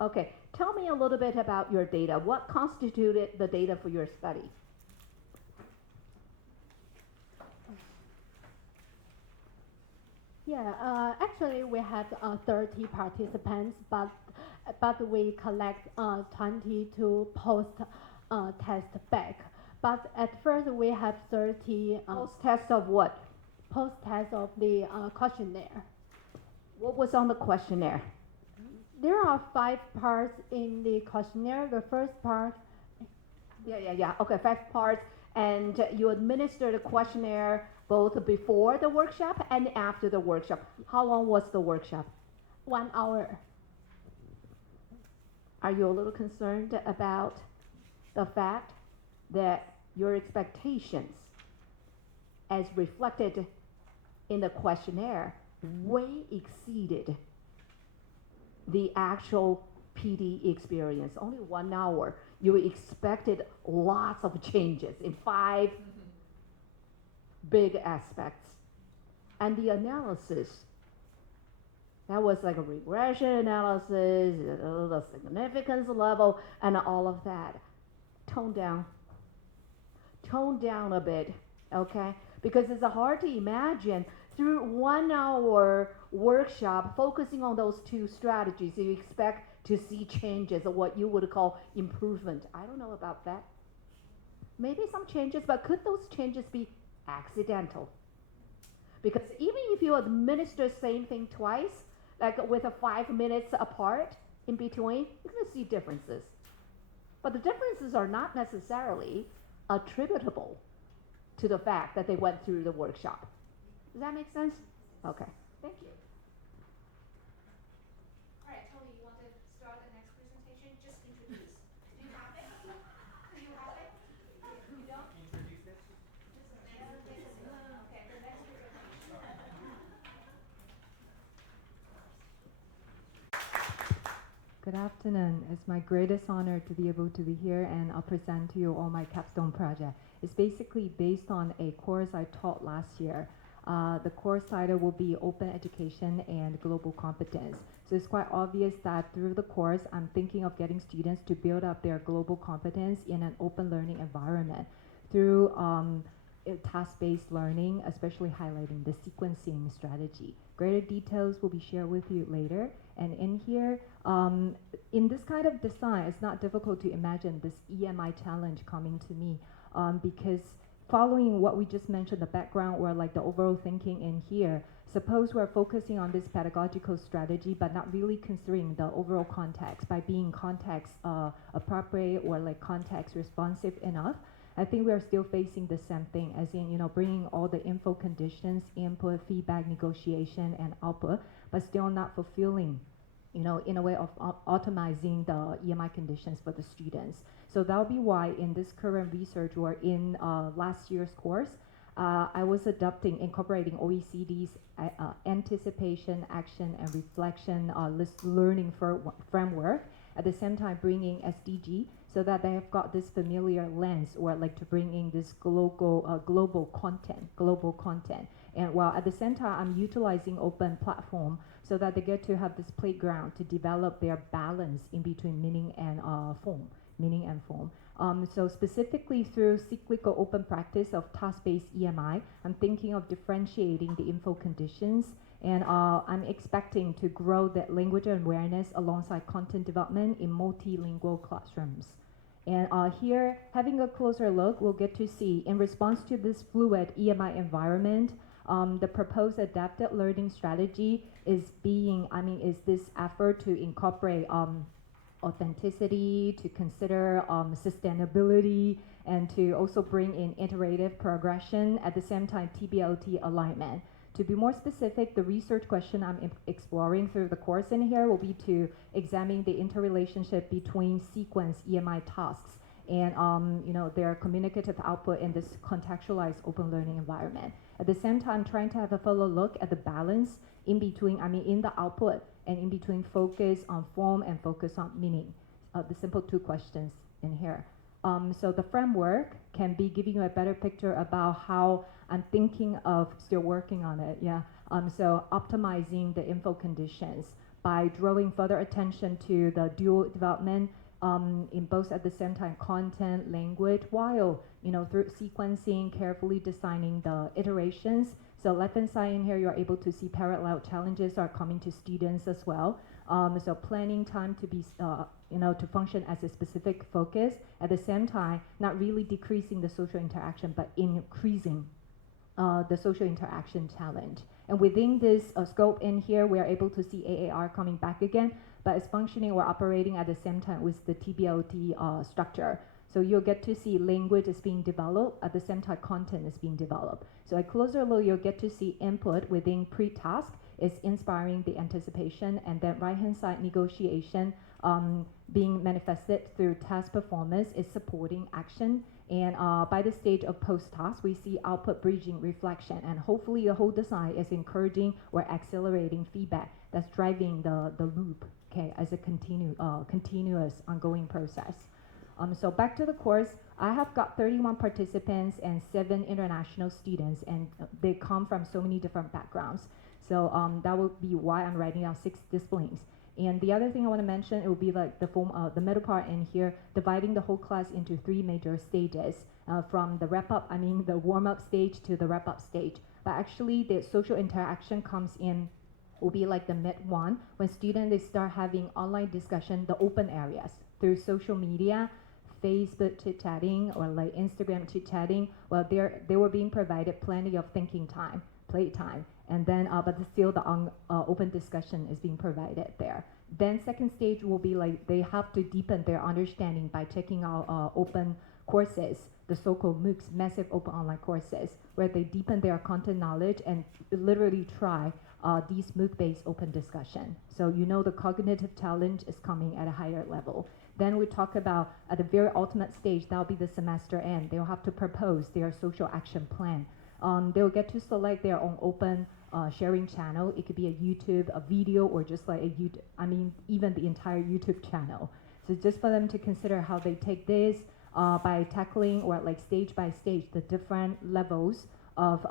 Okay. Tell me a little bit about your data. What constituted the data for your study? Yeah, actually we had 30 participants, but we collect 22 post test back. But at first we have 30 post test of what? Post test of the questionnaire. What was on the questionnaire? There are 5 parts in the questionnaire. The first part. Yeah. Okay, 5 parts, and you administer the questionnaire both before the workshop and after the workshop. How long was the workshop? 1 hour. Are you a little concerned about the fact that your expectations, as reflected in the questionnaire, way exceeded the actual PD experience? Only 1 hour. You expected lots of changes in 5 big aspects. And the analysis That was like a regression analysis, the significance level, and all of that. Tone down. Tone down a bit, okay? Because it's hard to imagine through 1 hour workshop focusing on those two strategies, you expect to see changes or what you would call improvement. I don't know about that. Maybe some changes, but could those changes be accidental? Because even if you administer the same thing twice, like with a 5 minutes apart in between, you're going to see differences. But the differences are not necessarily attributable to the fact that they went through the workshop. Does that make sense? Okay, thank you. All right, Tony, you want to start the next presentation? Just introduce. Do you have it? Do you have it? You don't? Introduce it. Okay, the next presentation. Good afternoon. It's my greatest honor to be able to be here and I'll present to you all my capstone project. It's basically based on a course I taught last year. The course title will be Open Education and Global Competence. So it's quite obvious that through the course, I'm thinking of getting students to build up their global competence in an open learning environment through task-based learning, especially highlighting the sequencing strategy. Greater details will be shared with you later. And in here, in this kind of design, it's not difficult to imagine this EMI challenge coming to me because following what we just mentioned, the background or like the overall thinking in here, suppose we're focusing on this pedagogical strategy but not really considering the overall context by being context appropriate or like context responsive enough. I think we are still facing the same thing as in, bringing all the info conditions, input, feedback, negotiation, and output, but still not fulfilling, in a way of optimizing the EMI conditions for the students. So that'll be why in this current research or in last year's course, I was incorporating OECD's anticipation, action, and reflection learning framework. At the same time, bringing SDG so that they have got this familiar lens or like to bring in this global content. And while at the same time, I'm utilizing open platform so that they get to have this playground to develop their balance in between meaning and form. So specifically through cyclical open practice of task-based EMI, I'm thinking of differentiating the info conditions, and I'm expecting to grow that language awareness alongside content development in multilingual classrooms. And here, having a closer look, we'll get to see, in response to this fluid EMI environment, the proposed adapted learning strategy is this effort to incorporate authenticity, to consider sustainability, and to also bring in iterative progression, at the same time TBLT alignment. To be more specific, the research question I'm exploring through the course in here will be to examine the interrelationship between sequence EMI tasks and their communicative output in this contextualized open learning environment. At the same time, trying to have a fuller look at the balance in between, in the output and in between focus on form and focus on meaning. The simple two questions in here. So the framework can be giving you a better picture about how I'm thinking of still working on it, yeah. So optimizing the info conditions by drawing further attention to the dual development in both at the same time content, language, while through sequencing, carefully designing the iterations. So left-hand side in here, you're able to see parallel challenges are coming to students as well. So planning time to be, to function as a specific focus. At the same time, not really decreasing the social interaction, but increasing the social interaction challenge. And within this scope in here, we are able to see AAR coming back again, but it's functioning or operating at the same time with the TBLT structure. So you'll get to see language is being developed, at the same time content is being developed. So a closer look, you'll get to see input within pre-task is inspiring the anticipation, and then right-hand side negotiation being manifested through task performance is supporting action. And by the stage of post-task, we see output bridging reflection, and hopefully the whole design is encouraging or accelerating feedback that's driving the loop, okay, as a continuous ongoing process. So back to the course, I have got 31 participants and 7 international students, and they come from so many different backgrounds. So that will be why I'm writing down 6 disciplines. And the other thing I want to mention, it will be like the middle part in here, dividing the whole class into 3 major stages, from the wrap-up, the warm-up stage to the wrap-up stage. But actually, the social interaction comes in, will be like the mid one, when students they start having online discussion, the open areas through social media, Facebook chit-chatting or like Instagram chit-chatting. Well, they were being provided plenty of thinking time, play time, and then but still the open discussion is being provided there. Then second stage will be like they have to deepen their understanding by checking out open courses, the so-called MOOCs, massive open online courses, where they deepen their content knowledge and literally try these MOOC-based open discussion. So you know the cognitive challenge is coming at a higher level. Then we talk about at the very ultimate stage, that'll be the semester end. They'll have to propose their social action plan. They'll get to select their own open sharing channel. It could be a YouTube, a video, or just like a YouTube, even the entire YouTube channel. So just for them to consider how they take this by tackling or like stage by stage the different levels of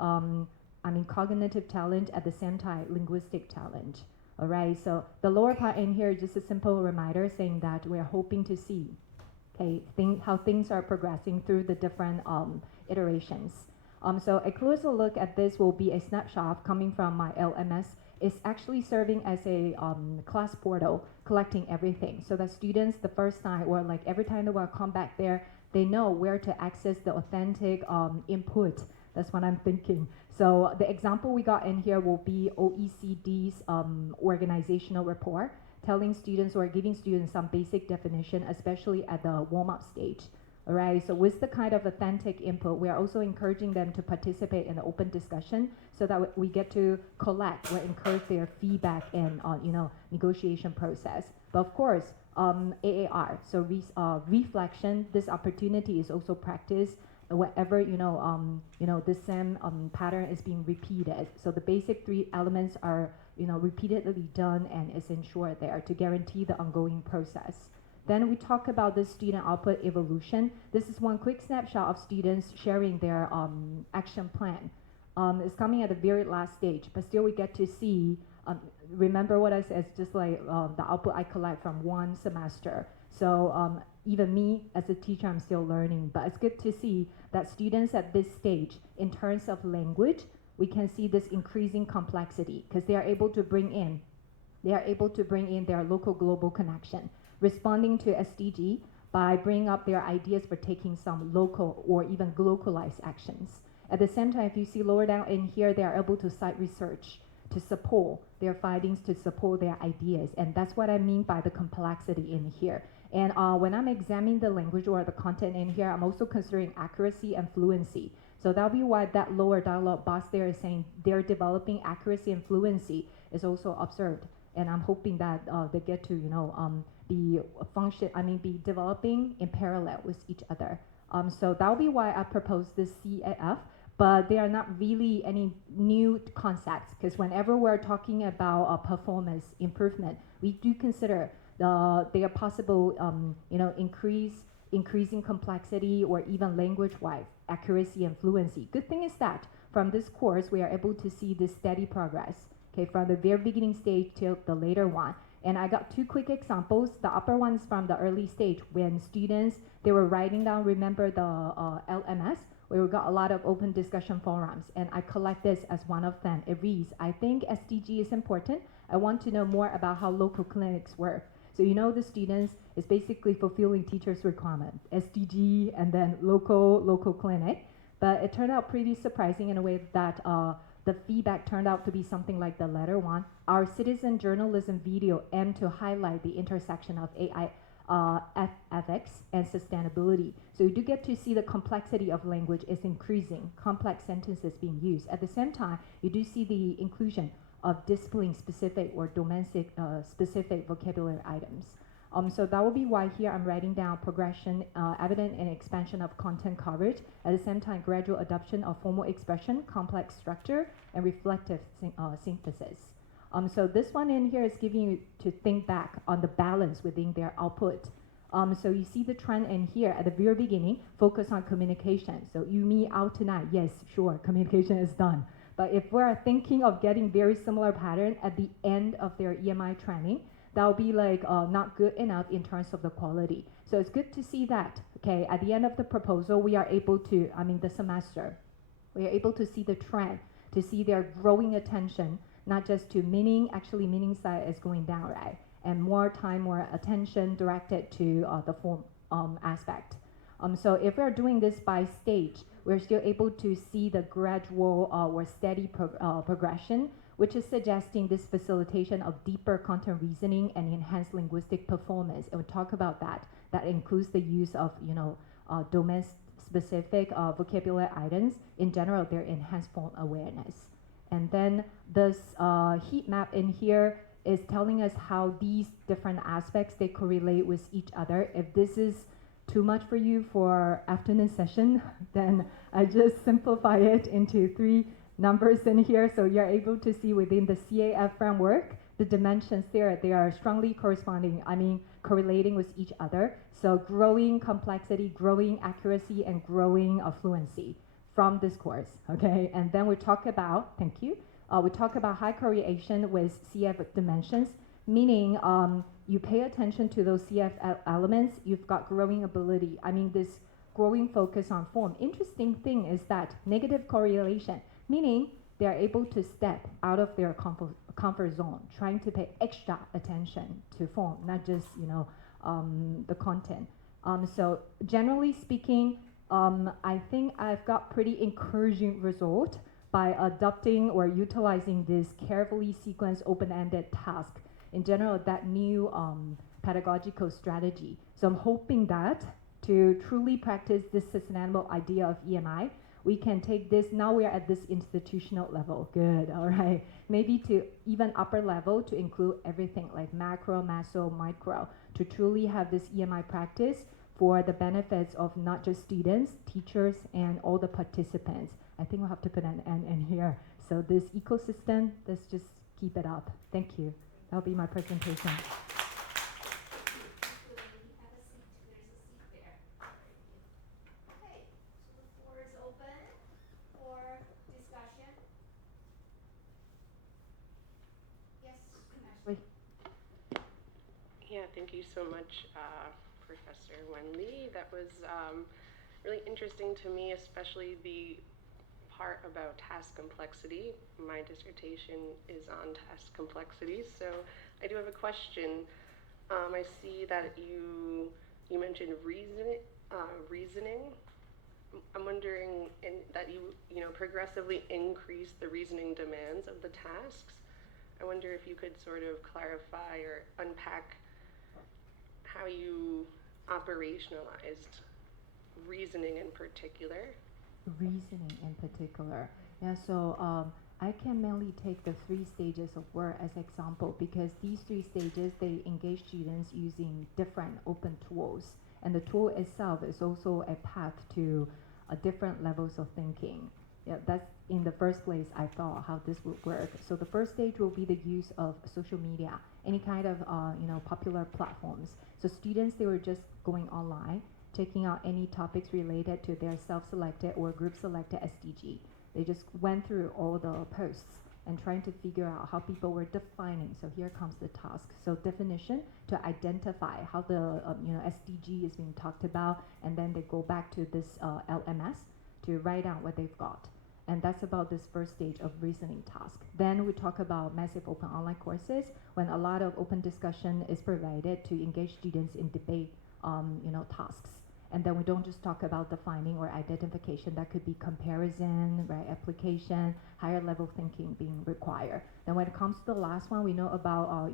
cognitive challenge, at the same time linguistic challenge. All right, so the lower part in here is just a simple reminder saying that we're hoping to see, okay, how things are progressing through the different iterations. So a closer look at this will be a snapshot coming from my LMS. It's actually serving as a class portal, collecting everything, so that students the first time or like every time they will come back there, they know where to access the authentic input. That's what I'm thinking. So the example we got in here will be OECD's organizational report, telling students or giving students some basic definition, especially at the warm-up stage. All right, so with the kind of authentic input, we are also encouraging them to participate in the open discussion so that we get to collect or encourage their feedback and negotiation process. But of course, AAR, so reflection, this opportunity is also practiced wherever this same pattern is being repeated. So the basic 3 elements are repeatedly done and is ensured there to guarantee the ongoing process. Then we talk about the student output evolution. This is one quick snapshot of students sharing their action plan. It's coming at the very last stage, but still we get to see, remember what I said, it's just like the output I collect from one semester. So even me as a teacher, I'm still learning, but it's good to see that students at this stage, in terms of language, we can see this increasing complexity because they are able to bring in their local global connection, responding to SDG by bringing up their ideas for taking some local or even localized actions. At the same time, if you see lower down in here, they are able to cite research to support their findings, to support their ideas. And that's what I mean by the complexity in here. And when I'm examining the language or the content in here, I'm also considering accuracy and fluency. So that'll be why that lower dialog box there is saying they're developing accuracy and fluency is also observed. And I'm hoping that they get to, be developing in parallel with each other. So that'll be why I propose this CAF, but they are not really any new concepts, because whenever we're talking about performance improvement, we do consider their possible, increasing complexity or even language-wise accuracy and fluency. Good thing is that from this course, we are able to see this steady progress, okay, from the very beginning stage till the later one. And I got 2 quick examples. The upper one is from the early stage when students, they were writing down, remember the LMS, where we got a lot of open discussion forums, and I collect this as one of them. It reads, I think SDG is important. I want to know more about how local clinics work. So the students is basically fulfilling teachers' requirement, SDG and then local clinic. But it turned out pretty surprising in a way that the feedback turned out to be something like the latter one. Our citizen journalism video aimed to highlight the intersection of AI ethics and sustainability. So you do get to see the complexity of language is increasing, complex sentences being used. At the same time, you do see the inclusion of discipline-specific or domain-specific vocabulary items. So that will be why here I'm writing down progression, evident and expansion of content coverage, at the same time gradual adoption of formal expression, complex structure, and reflective synthesis. So this one in here is giving you to think back on the balance within their output. So you see the trend in here at the very beginning, focus on communication. So you, me, out tonight, yes, sure, communication is done. But if we're thinking of getting very similar pattern at the end of their EMI training, that'll be like not good enough in terms of the quality. So it's good to see that, okay, at the end of the proposal, we are able to, the semester, we are able to see the trend, to see their growing attention, not just to meaning, actually meaning side is going down, right? And more time, more attention directed to the form aspect. So if we're doing this by stage, we're still able to see the gradual or steady progression, which is suggesting this facilitation of deeper content reasoning and enhanced linguistic performance. And we'll talk about that. That includes the use of, domain-specific vocabulary items. In general, their enhanced form awareness. And then this heat map in here is telling us how these different aspects, they correlate with each other. If this is too much for you for afternoon session, then I just simplify it into 3 numbers in here, so you're able to see within the CAF framework, the dimensions there, they are strongly correlating with each other. So growing complexity, growing accuracy, and growing fluency from this course, okay? And then we talk about, thank you, we talk about high correlation with CF dimensions, meaning you pay attention to those CF elements, you've got growing ability. This growing focus on form. Interesting thing is that negative correlation, meaning they're able to step out of their comfort zone, trying to pay extra attention to form, not just the content. So generally speaking, I think I've got pretty encouraging result by adopting or utilizing this carefully sequenced open-ended task. In general, that new pedagogical strategy. So I'm hoping that to truly practice this sustainable idea of EMI, we can take this, now we are at this institutional level, good, all right. Maybe to even upper level to include everything like macro, meso, micro, to truly have this EMI practice for the benefits of not just students, teachers, and all the participants. I think we'll have to put an end in here. So this ecosystem, let's just keep it up. Thank you. That'll be my presentation. Yeah, thank you so much, Professor Wenli. That was really interesting to me, especially the part about task complexity. My dissertation is on task complexity, so I do have a question. I see that you mentioned reasoning. I'm wondering that you progressively increase the reasoning demands of the tasks. I wonder if you could sort of clarify or unpack how you operationalized reasoning in particular. Reasoning in particular. Yeah, so I can mainly take the 3 stages of work as example because these 3 stages, they engage students using different open tools. And the tool itself is also a path to different levels of thinking. Yeah, that's in the first place I thought how this would work. So the first stage will be the use of social media, any kind of popular platforms. So students, they were just going online, checking out any topics related to their self-selected or group-selected SDG. They just went through all the posts and trying to figure out how people were defining. So here comes the task. So definition to identify how the SDG is being talked about, and then they go back to this LMS to write down what they've got. And that's about this first stage of reasoning task. Then we talk about massive open online courses when a lot of open discussion is provided to engage students in debate, tasks. And then we don't just talk about defining or identification. That could be comparison, right? Application, higher level thinking being required. Then when it comes to the last one, we know about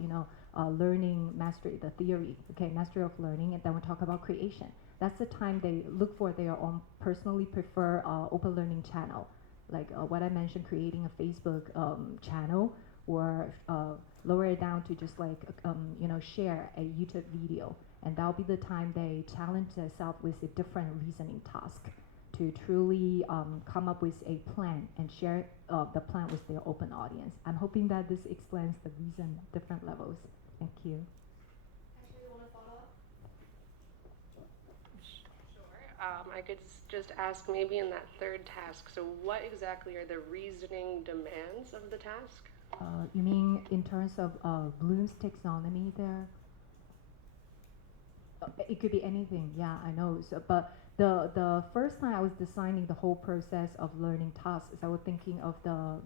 learning mastery, the theory, okay, mastery of learning. And then we talk about creation. That's the time they look for their own personally prefer open learning channel. Like what I mentioned, creating a Facebook channel or lower it down to just like, share a YouTube video. And that'll be the time they challenge themselves with a different reasoning task to truly come up with a plan and share the plan with their open audience. I'm hoping that this explains the reason different levels. Thank you. Actually, you want to follow up? Sure. I could just ask maybe in that third task, so what exactly are the reasoning demands of the task? You mean in terms of Bloom's taxonomy there? It could be anything, yeah, I know. So, but the first time I was designing the whole process of learning tasks, I was thinking of the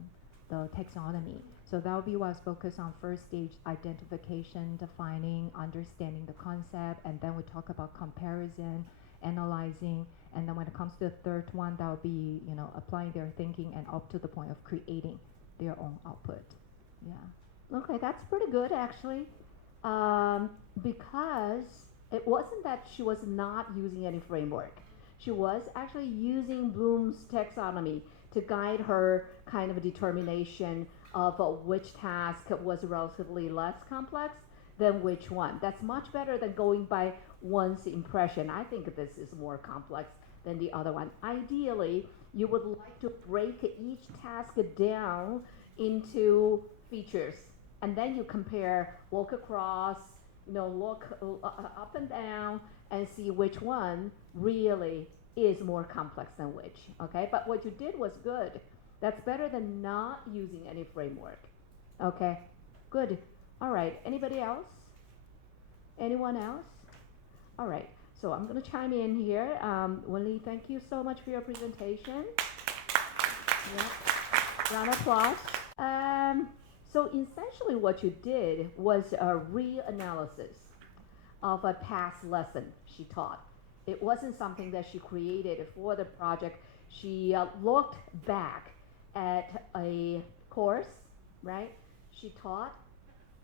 taxonomy. So that would be what I was focused on first stage: identification, defining, understanding the concept, and then we talk about comparison, analyzing, and then when it comes to the third one, that would be, you know, applying their thinking and up to the point of creating their own output. Yeah. Okay, that's pretty good actually, because it wasn't that she was not using any framework. She was actually using Bloom's taxonomy to guide her kind of determination of which task was relatively less complex than which one. That's much better than going by one's impression. I think this is more complex than the other one. Ideally, you would like to break each task down into features, and then you compare, look across, you know, look up and down, and see which one really is more complex than which. Okay, but what you did was good. That's better than not using any framework. Okay, good. All right, anybody else? Anyone else? All right, so I'm going to chime in here. Wenli, thank you so much for your presentation. Yeah. Round of applause. So essentially what you did was a reanalysis of a past lesson she taught. It wasn't something that she created for the project. She looked back at a course, right, she taught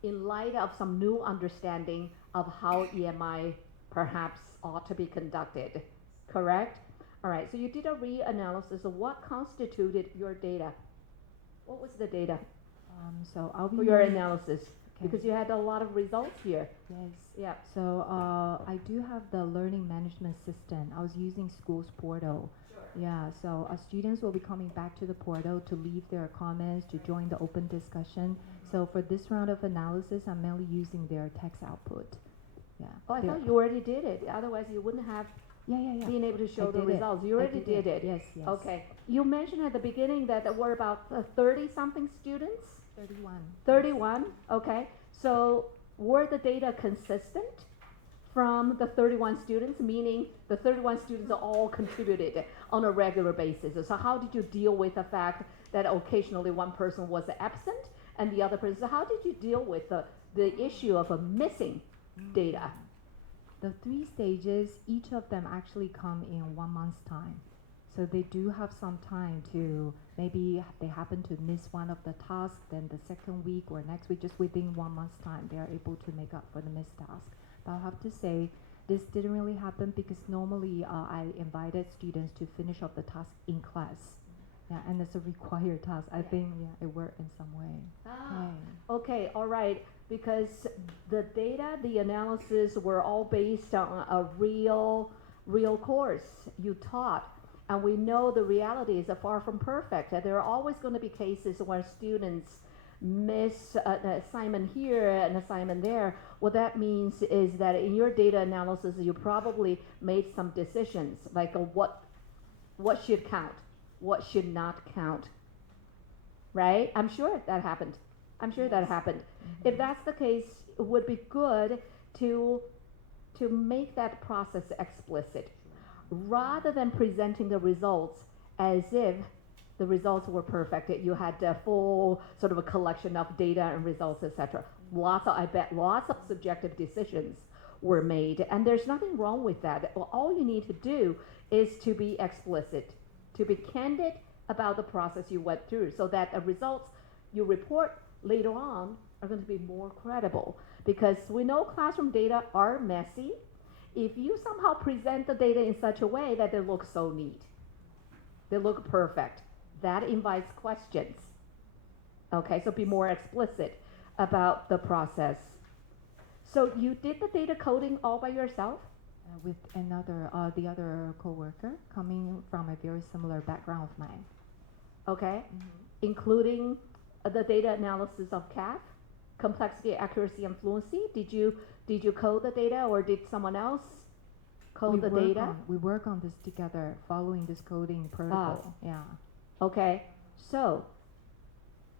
in light of some new understanding of how EMI perhaps ought to be conducted, correct? All right, so you did a reanalysis of what constituted your data. What was the data So I'll be for your analysis? Because you had a lot of results here. Yes. Yeah. So I do have the learning management system. I was using School's portal. Sure. Yeah. So students will be coming back to the portal to leave their comments, to join the open discussion. So for this round of analysis, I'm mainly using their text output. Yeah. Oh, I thought you already did it. Otherwise, you wouldn't have been able to show the results. You already did it. Yes, yes. Okay. You mentioned at the beginning that there were about 30-something students. 31. 31, okay. So were the data consistent from the 31 students, meaning the 31 students all contributed on a regular basis? So how did you deal with the fact that occasionally one person was absent and the other person? So how did you deal with the issue of missing data? The 3 stages, each of them actually come in 1 month's time. So they do have some time to, maybe they happen to miss one of the tasks, then the second week or next week, just within 1 month's time, they are able to make up for the missed task. But I'll have to say, this didn't really happen because normally I invited students to finish up the task in class. Yeah, and it's a required task. I think, yeah, it worked in some way. Okay, all right. Because the data, the analysis were all based on a real course you taught. And we know the reality is far from perfect. There are always going to be cases where students miss an assignment here, an assignment there. What that means is that in your data analysis, you probably made some decisions, like what should count, what should not count, right? I'm sure that happened. I'm sure that happened. Mm-hmm. If that's the case, it would be good to make that process explicit, rather than presenting the results as if the results were perfect. You had a full sort of a collection of data and results, etc. I bet lots of subjective decisions were made, and there's nothing wrong with that. All you need to do is to be explicit, to be candid about the process you went through, so that the results you report later on are going to be more credible. Because we know classroom data are messy. If you somehow present the data in such a way that they look so neat, they look perfect, that invites questions. Okay, so be more explicit about the process. So you did the data coding all by yourself? With another, the other coworker coming from a very similar background of mine. Okay, including the data analysis of CAF, complexity, accuracy, and fluency. Did you code the data, or did someone else code the data? We work on this together, following this coding protocol. Yeah. Okay, so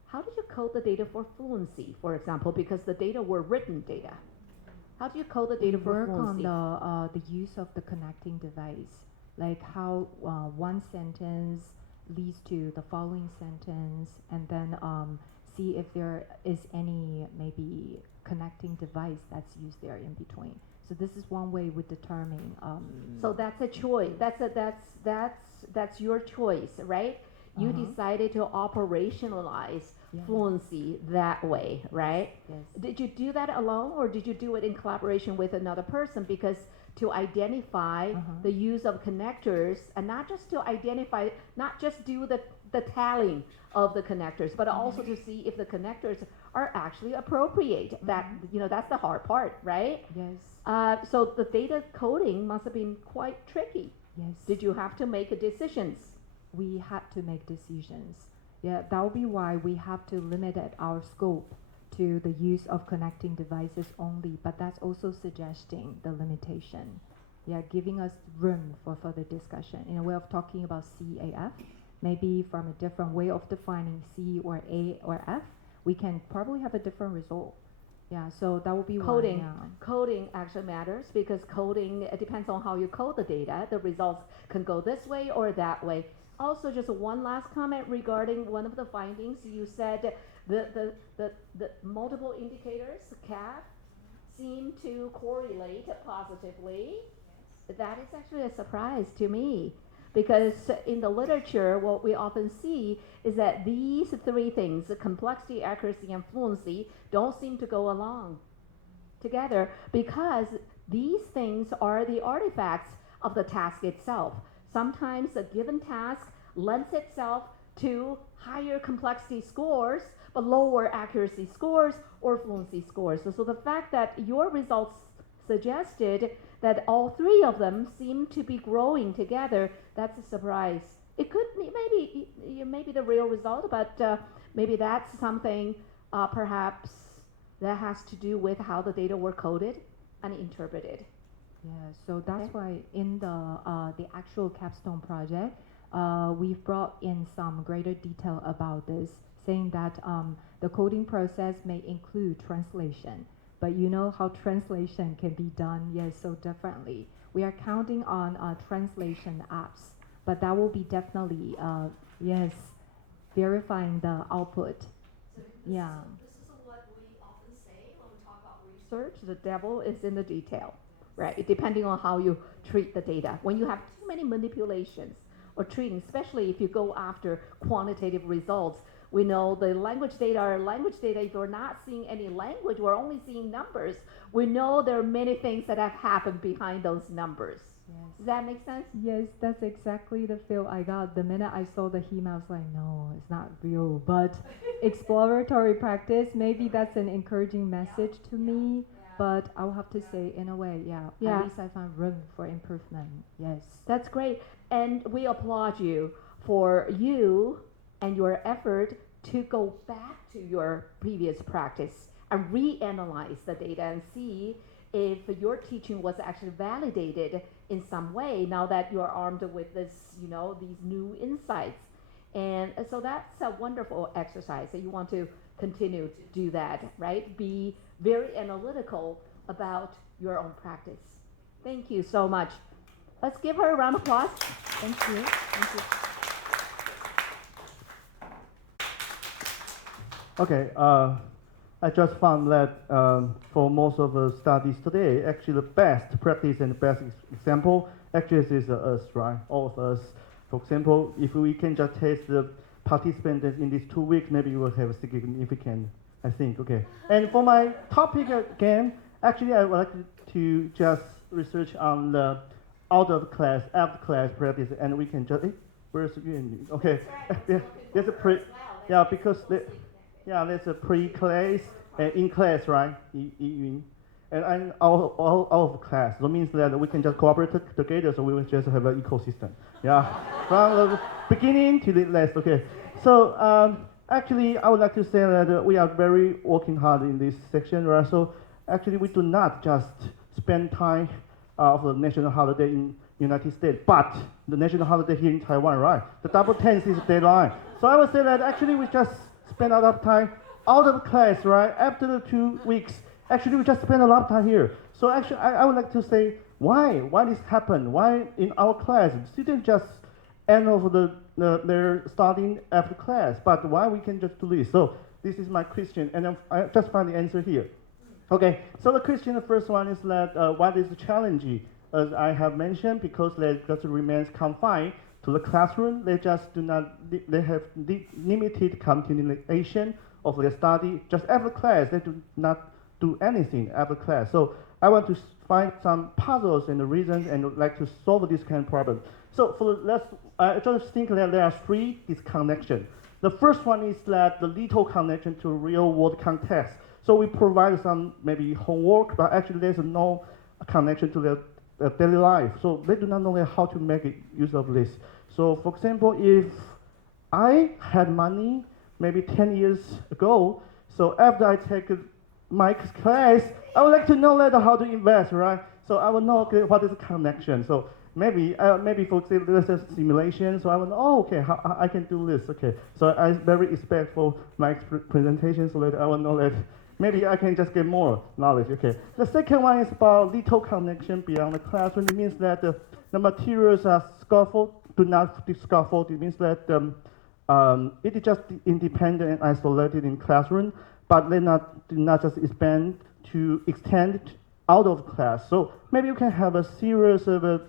how did you code the data for fluency, for example, because the data were written data? How do you code the data for fluency? We work on the use of the connecting device, like how one sentence leads to the following sentence, and then see if there is any maybe connecting device that's used there in between. So this is one way we determine. So that's a choice. That's your choice, right? You decided to operationalize fluency that way, right? Yes. Did you do that alone, or did you do it in collaboration with another person? Because to identify the use of connectors, and not just to identify, not just do the tallying of the connectors, but also to see if the connectors are actually appropriate. That, you know, that's the hard part, right? Yes. So the data coding must have been quite tricky. Yes. Did you have to make decisions? We had to make decisions. Yeah, that will be why we have to limit our scope to the use of connecting devices only, but that's also suggesting the limitation. Yeah, giving us room for further discussion. In a way of talking about CAF, maybe from a different way of defining C or A or F, we can probably have a different result. Yeah, so that would be coding. One, yeah. Coding actually matters, because coding, it depends on how you code the data. The results can go this way or that way. Also, just one last comment regarding one of the findings. You said the multiple indicators, CAF, seem to correlate positively. Yes. That is actually a surprise to me, because in the literature, what we often see is that these three things, complexity, accuracy, and fluency, don't seem to go along together, because these things are the artifacts of the task itself. Sometimes a given task lends itself to higher complexity scores, but lower accuracy scores or fluency scores. So the fact that your results suggested that all three of them seem to be growing together, that's a surprise. It could maybe the real result, but maybe that's something perhaps that has to do with how the data were coded and interpreted. Yeah, so that's why in the actual capstone project, we've brought in some greater detail about this, saying that the coding process may include translation, but you know how translation can be done, yes, so differently. We are counting on translation apps, but that will be definitely, yes, verifying the output. So yeah. This is what we often say when we talk about research. The devil is in the detail, right? Depending on how you treat the data. When you have too many manipulations or treating, especially if you go after quantitative results, we know the language data are language data. If we're not seeing any language, we're only seeing numbers. We know there are many things that have happened behind those numbers. Yes. Does that make sense? Yes, that's exactly the feel I got. The minute I saw the heme, I was like, no, it's not real. But exploratory practice, maybe that's an encouraging message to me. But I'll have to say, in a way, at least I found room for improvement. Yes. That's great. And we applaud you for you and your effort to go back to your previous practice and reanalyze the data and see if your teaching was actually validated in some way now that you're armed with this, you know, these new insights. And so that's a wonderful exercise that you want to continue to do that, right? Be very analytical about your own practice. Thank you so much. Let's give her a round of applause. Thank you. Thank you. Okay, I just found that for most of the studies today, actually the best practice and the best example actually is us, right? All of us. For example, if we can just test the participants in these 2 weeks, maybe we will have a significant, I think, okay. And for my topic again, actually I would like to just research on the out of class, after class practice, and we can just, where's Yuan? Okay, there's a because there's a pre-class and in class, right? Yun. And I'm out of class. So it means that we can just cooperate together, so we will just have an ecosystem. Yeah, from the beginning to the last. Okay. So actually, I would like to say that we are very working hard in this section, right? So actually, we do not just spend time of the national holiday in United States, but the national holiday here in Taiwan, right? The double tenth is deadline. So I would say that actually we just spend a lot of time out of class, right? After the 2 weeks, actually we just spend a lot of time here. So actually I would like to say, why this happened? Why in our class, students just end of their studying after class, but why we can just do this? So this is my question, and I just find the answer here. Okay, so the question, the first one is that what is the challenge? As I have mentioned, because they just remains confined to the classroom, they just do not, they have limited continuation of their study. Just after class, they do not do anything after class. So I want to find some puzzles and the reasons and would like to solve this kind of problem. So I just think that there are three disconnections. The first one is that the little connection to real world context. So we provide some maybe homework, but actually there's no connection to their daily life. So they do not know how to make use of this. So for example, if I had money maybe 10 years ago, so after I take my class, I would like to know later how to invest, right? So I will know, okay, what is the connection. So maybe for example, there's a simulation, so I will know, oh, okay, how I can do this, okay. So I'm very expect for my presentation, so that I will know that maybe I can just get more knowledge, okay. The second one is about little connection beyond the classroom. It means that the materials are scaffold, do not be scaffold. It means that it is just independent and isolated in classroom, but they do not just extend out of class. So maybe you can have a series of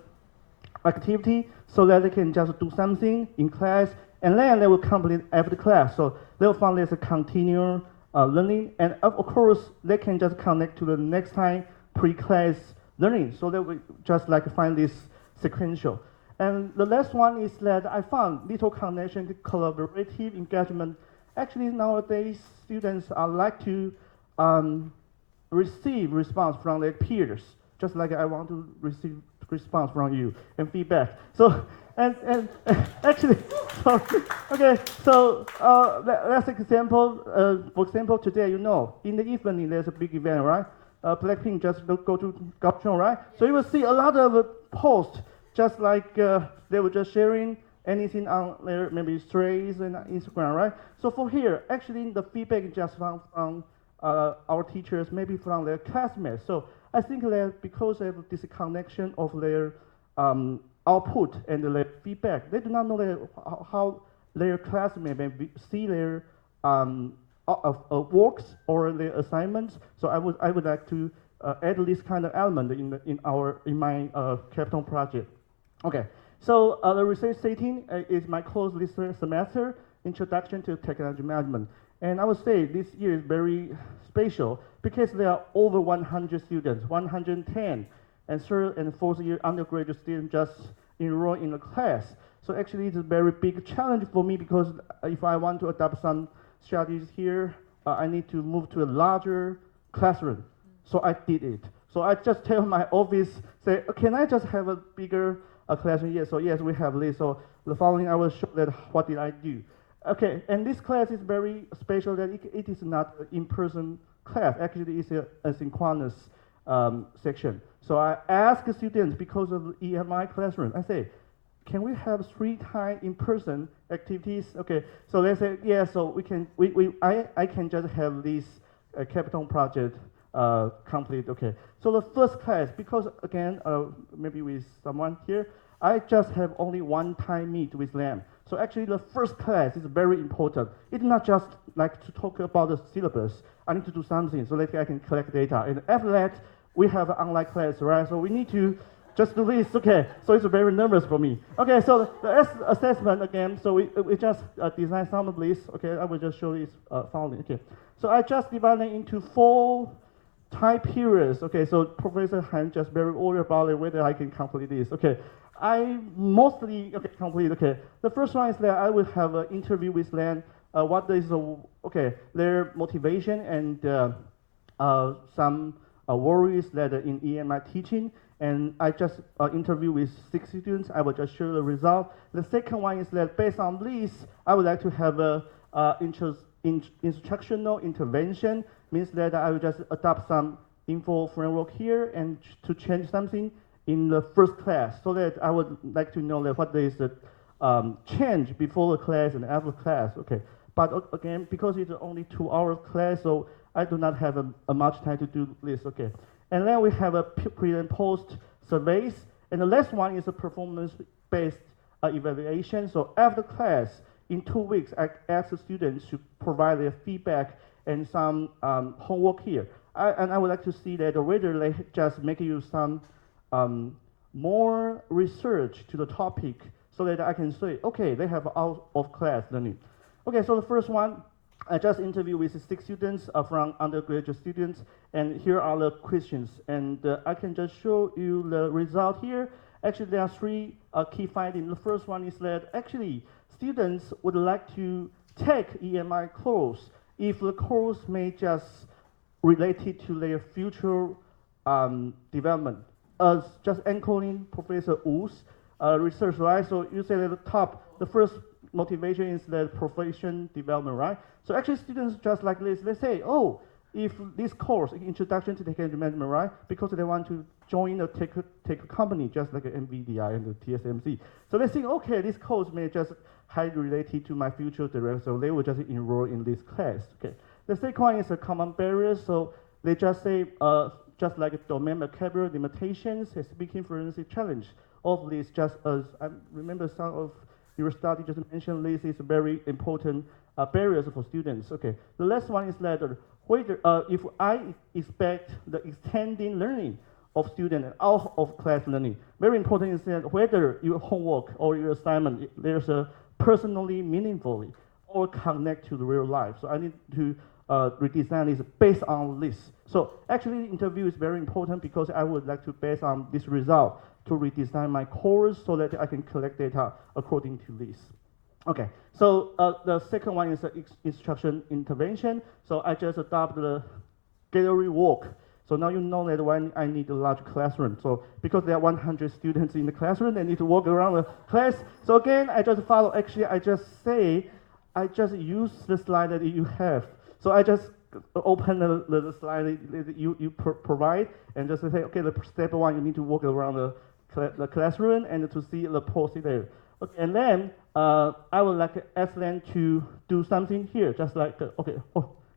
activity so that they can just do something in class, and then they will complete after class. So they'll find there's a continual learning, and of course they can just connect to the next time pre-class learning. So they will just like find this sequential. And the last one is that I found little connection to collaborative engagement. Actually nowadays students are like to receive response from their peers, just like I want to receive response from you and feedback. So and actually, so, okay. So that's an example. For example, today in the evening there's a big event, right? Blackpink just go to Kaohsiung, right? So you will see a lot of posts, just like they were just sharing anything on their maybe stories and Instagram, right? So for here, actually the feedback is just from our teachers, maybe from their classmates. So I think that because of this connection of their output and their feedback, they do not know how their classmates may see their works or their assignments. So I would like to add this kind of element in my capstone project. Okay. So the research setting is my course this semester, Introduction to Technology Management. And I would say this year is very special because there are over 100 students, 110, and third and fourth year undergraduate students just enroll in the class. So actually it's a very big challenge for me because if I want to adopt some strategies here, I need to move to a larger classroom. So I did it. So I just tell my office, say, can I just have a bigger classroom? Yes, so yes, we have this. So the following I will show that what did I do. Okay, and this class is very special that it is not an in-person class. Actually, it's a synchronous section. So I ask the students, because of the EMI classroom, I say, can we have 3 times in-person activities? Okay, so they say, yeah, so we can, I can just have this capstone project complete. Okay, so the first class, because again, maybe with someone here, I just have only one time meet with them. So actually the first class is very important. It's not just like to talk about the syllabus. I need to do something so that I can collect data. And after that, we have an online class, right? So we need to just do this, okay. So it's very nervous for me. Okay, so the assessment again, so we just design some of this. Okay, I will just show this following, okay. So I just divided into 4 time periods. Okay, so Professor Han just very worried about it, whether I can complete this. Okay, I mostly complete. Okay, the first one is that I will have an interview with them. What is their motivation and some worries that in EMI teaching. And I just interview with 6 students. I will just share the result. The second one is that based on this, I would like to have a instructional intervention. Means that I will just adopt some info framework here and to change something in the first class, so that I would like to know that what is the change before the class and after class. Okay, but again, because it's only 2 hour class, so I do not have a much time to do this. Okay, and then we have a pre and post surveys, and the last one is a performance-based evaluation. So after class, in 2 weeks, I ask the students to provide their feedback and some homework here. And I would like to see that whether they just make you some more research to the topic so that I can say, okay, they have out of class learning. Okay, so the first one, I just interviewed with 6 students from undergraduate students, and here are the questions. And I can just show you the result here. Actually, there are 3 key findings. The first one is that actually students would like to take EMI course if the course may just related to their future development. As just echoing Professor Wu's research, right? So you said at the top, the first motivation is the profession development, right? So actually students just like this, they say, oh, if this course, Introduction to Technology Management, right? Because they want to join a tech company, just like NVIDIA and the TSMC. So they think, okay, this course may just highly related to my future direction, so they will just enroll in this class. Okay. The second one is a common barrier, so they just say, just like domain vocabulary limitations, a speaking fluency challenge. All of this, just as I remember some of your study just mentioned, this is very important barriers for students. Okay. The last one is that whether if I expect the extending learning of student out of class learning, very important is that whether your homework or your assignment there's a personally meaningfully or connect to the real life. So I need to redesign this based on this. So actually the interview is very important because I would like to base on this result to redesign my course so that I can collect data according to this. Okay, so the second one is instruction intervention. So I just adopted the gallery walk. So now you know that when I need a large classroom. So because there are 100 students in the classroom, they need to walk around the class. So again, I just follow, actually I just use the slide that you have. So I just open the slide that you provide and just say, okay, the step 1, you need to walk around the classroom and to see the procedure. Okay, and then I would like to ask them to do something here, just like, okay,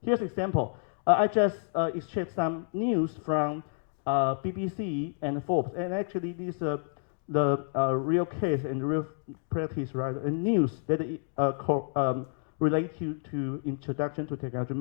here's example. I just extracted some news from BBC and Forbes, and actually these the real case and real practice, right? And news that relate to introduction to technology.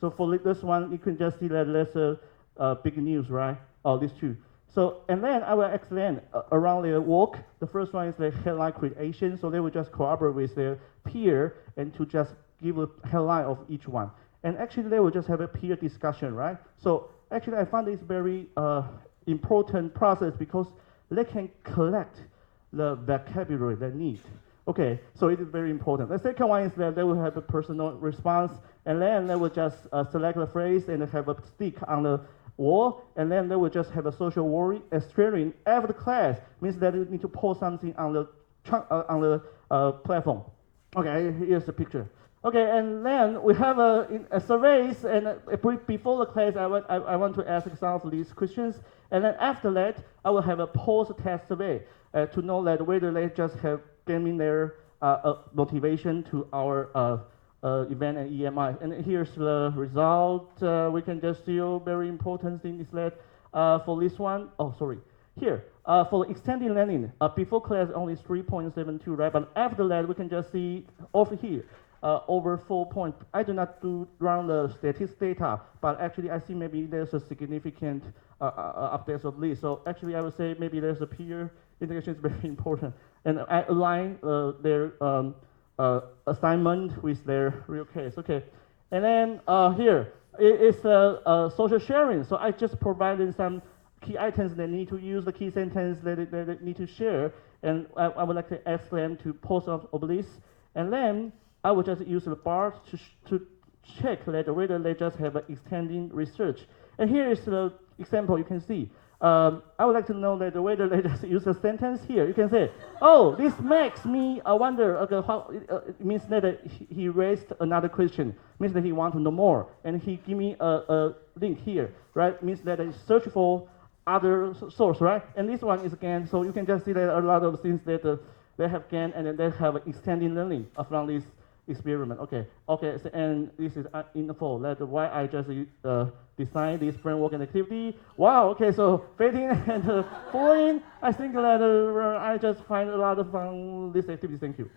So for this one, you can just see that there's a big news, right? Oh, these two. So, and then I will explain around their work. The first one is the headline creation. So they will just cooperate with their peer and to just give a headline of each one. And actually they will just have a peer discussion, right? So actually I found this very important process because they can collect the vocabulary they need. Okay, so it is very important. The second one is that they will have a personal response, and then they will just select the phrase and have a stick on the wall, and then they will just have a social worry streaming after class. Means that you need to post something on the platform. Okay, here's the picture. Okay, and then we have a surveys, and before the class, I want to ask some of these questions, and then after that, I will have a post-test survey to know that whether they just have giving their motivation to our event and EMI. And here's the result. We can just see a very important thing is that for this one, here, for extended learning, before class only 3.72, right? But after that, we can just see over here, over 4 point. I do not run the statistics data, but actually I see maybe there's a significant updates of this. So actually I would say maybe there's a peer integration is very important. And I align their assignment with their real case. Okay, and then here it's social sharing. So I just provided some key items they need to use, the key sentence that they need to share, and I would like to ask them to post of this, and then I would just use the bar to check that whether they just have an extending research. And here is the example you can see. I would like to know that whether they just use a sentence here. You can say, oh, this makes me wonder, okay, how, it means that he raised another question, means that he wants to know more, and he give me a link here, right? Means that I search for other source, right? And this one is again, so you can just see that a lot of things that they have gained, and then they have extended learning from this experiment. Okay. So, and this is info that why I just designed this framework and activity. Wow. Okay. So fading and flowing. I think that I just find a lot of fun this activity. Thank you.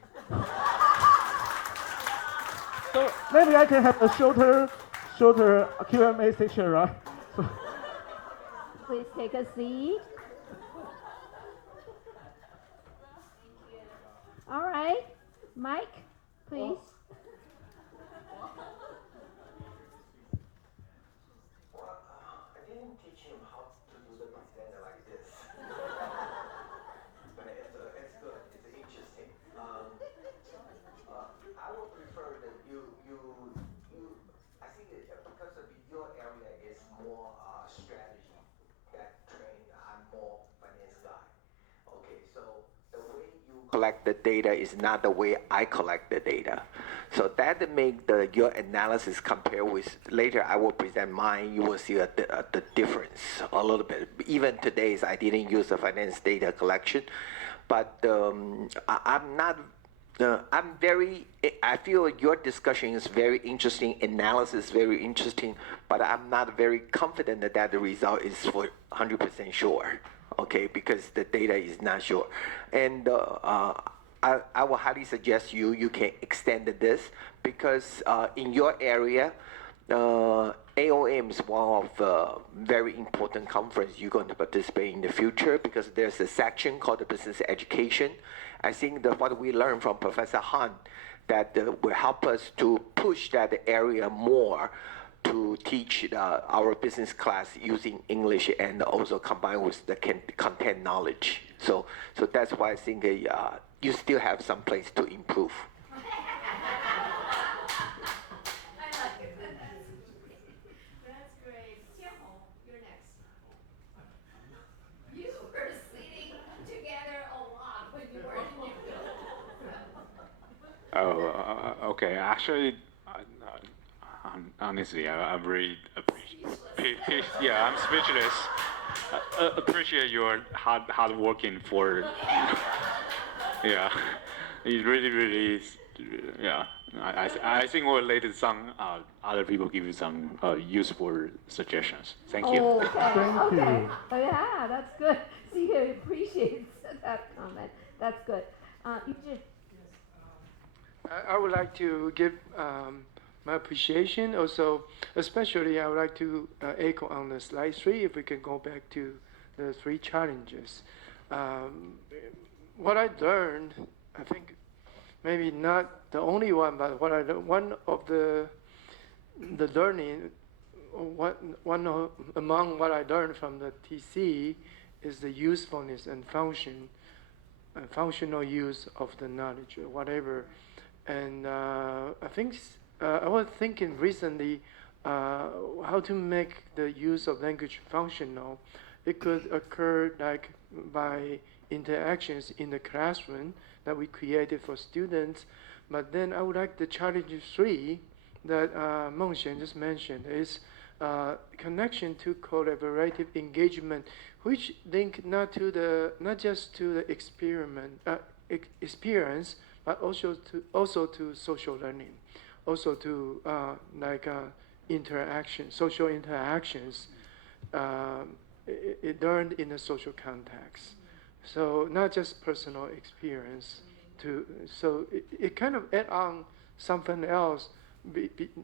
So maybe I can have a shorter Q&A section, right? So, Please take a seat. All right, Mike, please. Well, I didn't teach him how to do the presenter like this. But it's good. It's interesting. I would prefer that you. I think because of your area is more strategy that trained. I'm more finance guy. Okay, so the way you collect the data is not the way I collect the data. So that make your analysis compare with later I will present mine. You will see the difference a little bit. Even today's I didn't use the finance data collection, but I'm not. I feel your discussion is very interesting, analysis very interesting, but I'm not very confident that the result is for 100% sure. Okay, because the data is not sure, and I will highly suggest you can extend this because in your area. AOM is one of the very important conference you're going to participate in the future because there's a section called the business education. I think that what we learned from Professor Han that will help us to push that area more to teach our business class using English and also combined with the content knowledge. So that's why I think you still have some place to improve. That's great. Tianhong, you're next. You were sitting together a lot when you were in Okay. Actually, honestly, I really appreciate. Yeah, I'm speechless. Appreciate your hard working for. Yeah, it really is. Yeah, I think we'll later some other people give you some useful suggestions. Thank you. Okay. Thank you. Oh, yeah, that's good. See, he appreciates that comment. That's good. Eugene. I would like to give my appreciation also, especially I would like to echo on the slide 3, if we can go back to the 3 challenges. What I learned, I think maybe not the only one, but what I learned, one of the learning, among what I learned from the TC is the usefulness and functional use of the knowledge, or whatever. And I think I was thinking recently how to make the use of language functional. It could occur like by interactions in the classroom that we created for students. But then I would like the challenge 3 that Mengxian just mentioned is connection to collaborative engagement, which link not just to the experience, but also to social learning, also to social interactions. It learned in a social context, so not just personal experience. So it kind of add on something else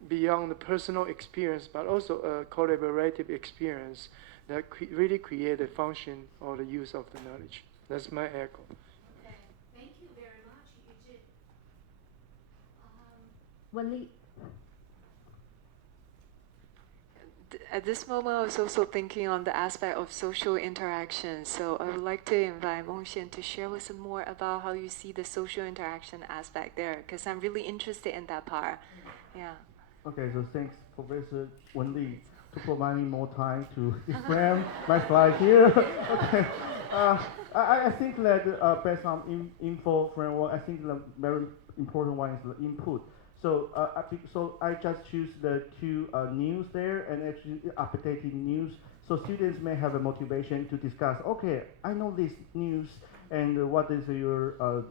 beyond the personal experience, but also a collaborative experience that really create a function or the use of the knowledge. That's my echo. Okay, thank you very much, Eugene. Wenli. At this moment, I was also thinking on the aspect of social interaction. So I would like to invite Mengxian to share with us more about how you see the social interaction aspect there, because I'm really interested in that part. Yeah. Okay, so thanks, Professor Wenli, to provide me more time to explain my slide here. Okay, I think that based on info framework, I think the very important one is the input. So I just choose the 2 news there and actually updated news So students may have a motivation to discuss, okay, I know this news, and what is your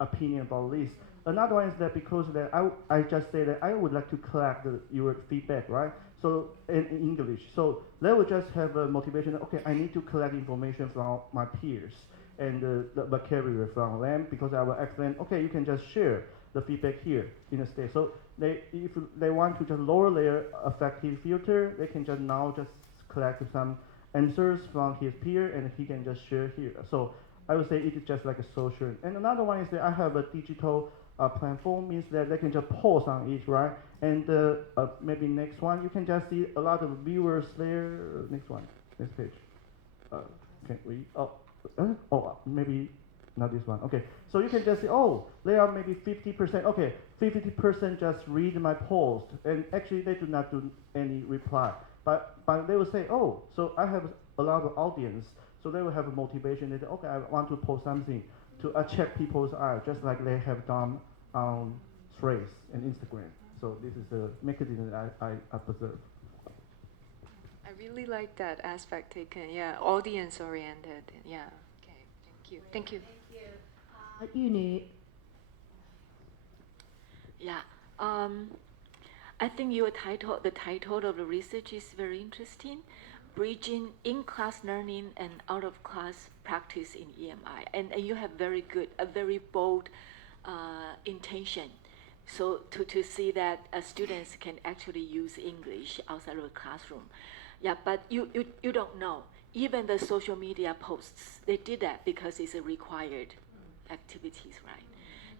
opinion about this? Another one is that because that I just say that I would like to collect your feedback, right? So in English, so they will just have a motivation. Okay, I need to collect information from my peers and the vocabulary from them because I will explain. Okay, you can just share the feedback here in the state. So if they want to just lower their affective filter, they can just now just collect some answers from his peer and he can just share here. So I would say it is just like a social. And another one is that I have a digital platform, means that they can just post on it, right? And maybe next one, you can just see a lot of viewers there. Next one, next page. Can we? Maybe not this one. Okay, so you can just see, oh, there are maybe 50%. Okay, 50% just read my post, and actually they do not do any reply. But they will say, oh, so I have a lot of audience, so they will have a motivation. They say, okay, I want to post something to attract people's eye, just like they have done on Threads and Instagram. So this is the mechanism that I observe. I really like that aspect taken. Yeah, audience oriented. Yeah. Okay. Thank you. Thank you. Uni. Yeah. I think the title of the research is very interesting, bridging in-class learning and out-of-class practice in EMI. And you have a very bold intention. So to see that students can actually use English outside of the classroom. Yeah, but you don't know. Even the social media posts, they did that because it's a required activities, right?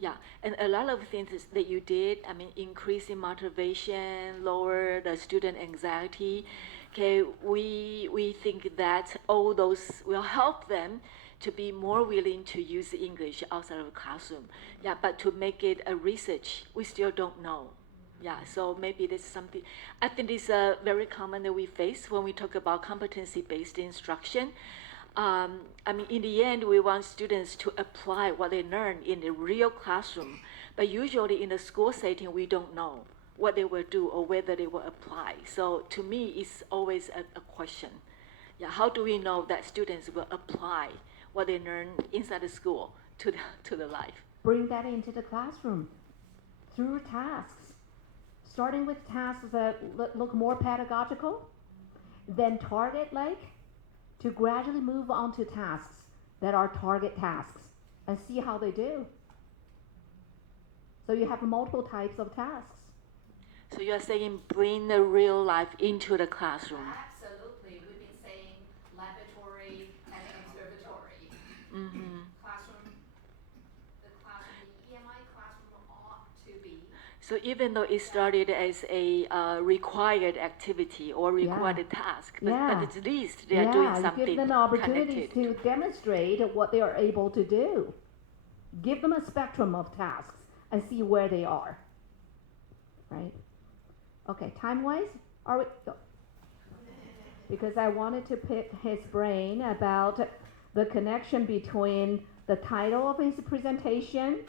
Yeah, and a lot of things that you did, I mean, increasing motivation, lower the student anxiety. Okay, we think that all those will help them to be more willing to use English outside of the classroom. Yeah, but to make it a research, we still don't know. Yeah, so maybe this is something, I think it's very common that we face when we talk about competency-based instruction. I mean, in the end, we want students to apply what they learn in the real classroom. But usually in the school setting, we don't know what they will do or whether they will apply. So to me, it's always a question. Yeah, how do we know that students will apply what they learn inside the school to the life? Bring that into the classroom through tasks. Starting with tasks that look more pedagogical, then target-like, to gradually move on to tasks that are target tasks and see how they do. So you have multiple types of tasks. So you're saying bring the real life into the classroom. Absolutely. We've been saying laboratory and observatory. Mm-hmm. The EMI classroom ought to be. So even though it started as a required activity or required task, but at least they are doing something give them opportunities connected. to demonstrate what they are able to do. Give them a spectrum of tasks and see where they are. Right? Okay, time-wise, are we? Because I wanted to pick his brain about the connection between the title of his presentation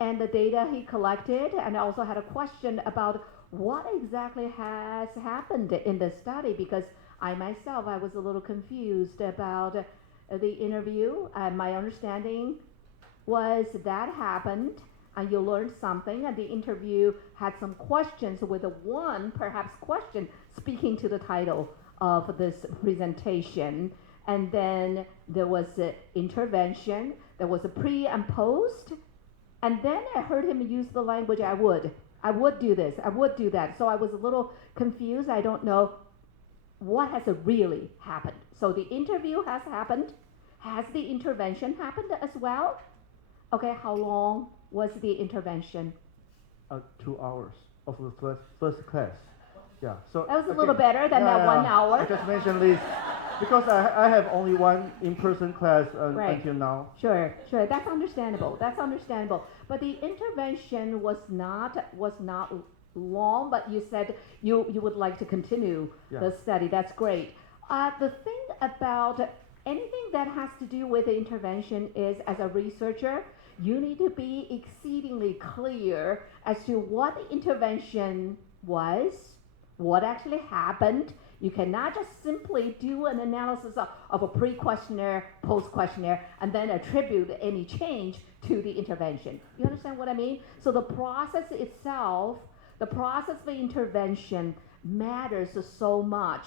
and the data he collected, and I also had a question about what exactly has happened in the study, because I myself, I was a little confused about the interview, and my understanding was that happened, and you learned something, and the interview had some questions with one, perhaps, question speaking to the title of this presentation, and then there was intervention, there was a pre and post, and then I heard him use the language, I would do this, I would do that. So I was a little confused. I don't know what has really happened. So the interview has happened. Has the intervention happened as well? Okay, how long was the intervention? 2 hours of the first class. Yeah. So that was a little better than that 1 hour. I just mentioned this because I have only one in-person class until now. Sure. That's understandable. But the intervention was not long. But you said you would like to continue the study. That's great. The thing about anything that has to do with the intervention is, as a researcher, you need to be exceedingly clear as to what the intervention was, what actually happened. You cannot just simply do an analysis of a pre-questionnaire, post-questionnaire, and then attribute any change to the intervention. You understand what I mean? So the process itself, the process of intervention matters so much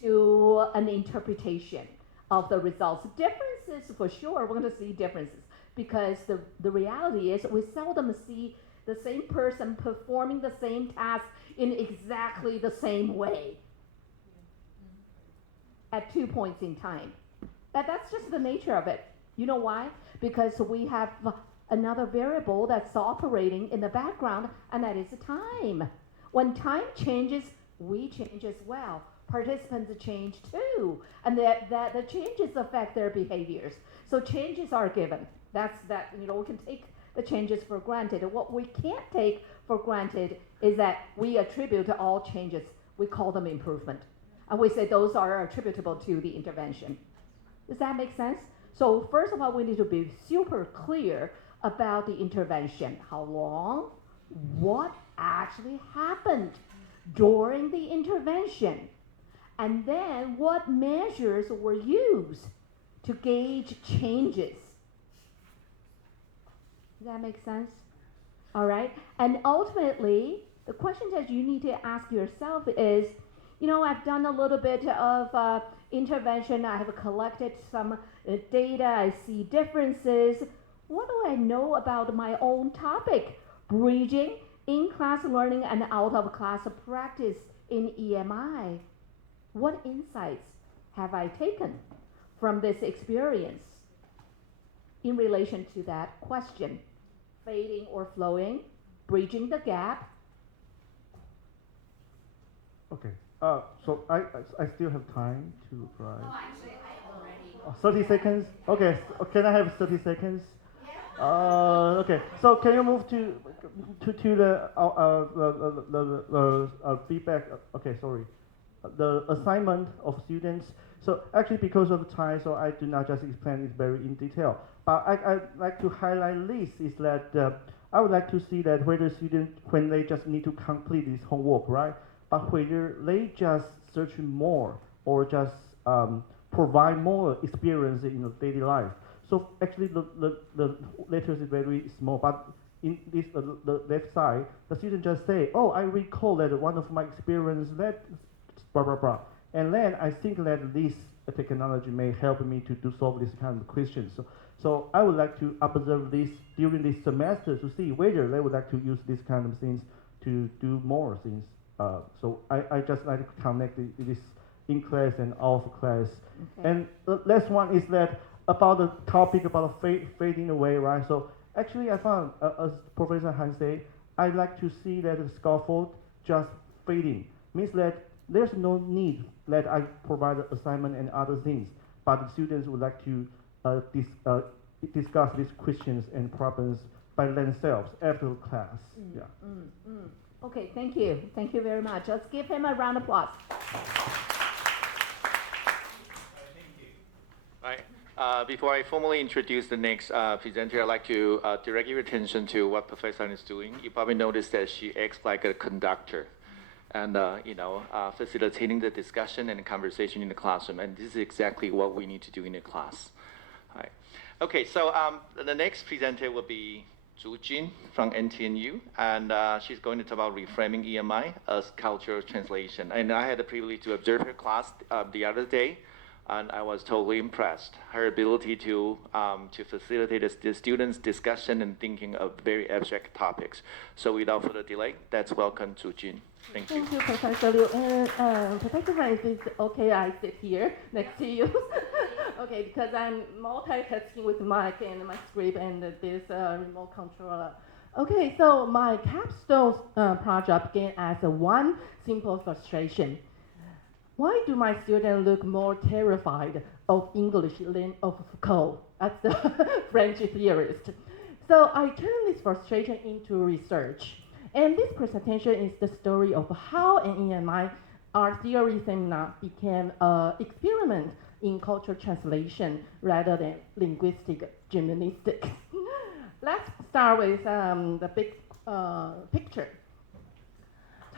to an interpretation of the results. Differences, for sure, we're going to see differences, because the reality is we seldom see the same person performing the same task in exactly the same way at 2 points in time. That's just the nature of it. You know why? Because we have another variable that's operating in the background, and that is time. When time changes, we change as well. Participants change too, and the changes affect their behaviors. So changes are given. We can take the changes for granted. And what we can't take for granted is that we attribute to all changes. We call them improvement. And we say those are attributable to the intervention. Does that make sense? So first of all, we need to be super clear about the intervention. How long? What actually happened during the intervention? And then what measures were used to gauge changes? Does that make sense? All right. And ultimately, the question that you need to ask yourself is, I've done a little bit of intervention. I have collected some data. I see differences. What do I know about my own topic? Bridging in-class learning and out-of-class practice in EMI. What insights have I taken from this experience in relation to that question? Fading or flowing, bridging the gap. Okay. So I still have time to reply. Oh, actually, I already. 30 seconds? Okay. Can I have 30 seconds? Okay. So can you move to the feedback? Okay, sorry. The assignment of students. So actually, because of time, so I do not just explain it very in detail. But I'd like to highlight this is that I would like to see that whether students, when they just need to complete this homework, right? But whether they just search more or just provide more experience in the daily life. So actually, the letters is very small, but in this the left side, the student just say, "Oh, I recall that one of my experience that blah blah blah," and then I think that this technology may help me to solve this kind of questions. So I would like to observe this during this semester to see whether they would like to use this kind of things to do more things. So I just like to connect this in class and off class. Okay. And the last one is that about the topic about fading away, right? So actually I found, as Professor Han said, I like to see that the scaffold just fading. Means that there's no need that I provide assignment and other things, but the students would like to discuss these questions and problems by themselves after class. Okay, thank you. Thank you very much. Let's give him a round of applause. Right. Before I formally introduce the next presenter, I'd like to direct your attention to what Professor Han is doing. You probably noticed that she acts like a conductor and facilitating the discussion and conversation in the classroom. And this is exactly what we need to do in the class. All right. Okay, so the next presenter will be Zhu Jin from NTNU, and she's going to talk about reframing EMI as cultural translation. And I had the privilege to observe her class the other day, and I was totally impressed. Her ability to facilitate the students' discussion and thinking of very abstract topics. So without further delay, let's welcome Zhu Jin. Thank you. Thank you, Professor Liu. Professor Han, is it okay I sit here next to you? Okay, because I'm multitasking with mic and my script and this remote controller. Okay, so my capstone project began as one simple frustration. Why do my students look more terrified of English than of Foucault? That's the French theorist. So I turned this frustration into research. And this presentation is the story of how an EMI art theory seminar became an experiment in cultural translation rather than linguistic gymnastics. Let's start with the big picture.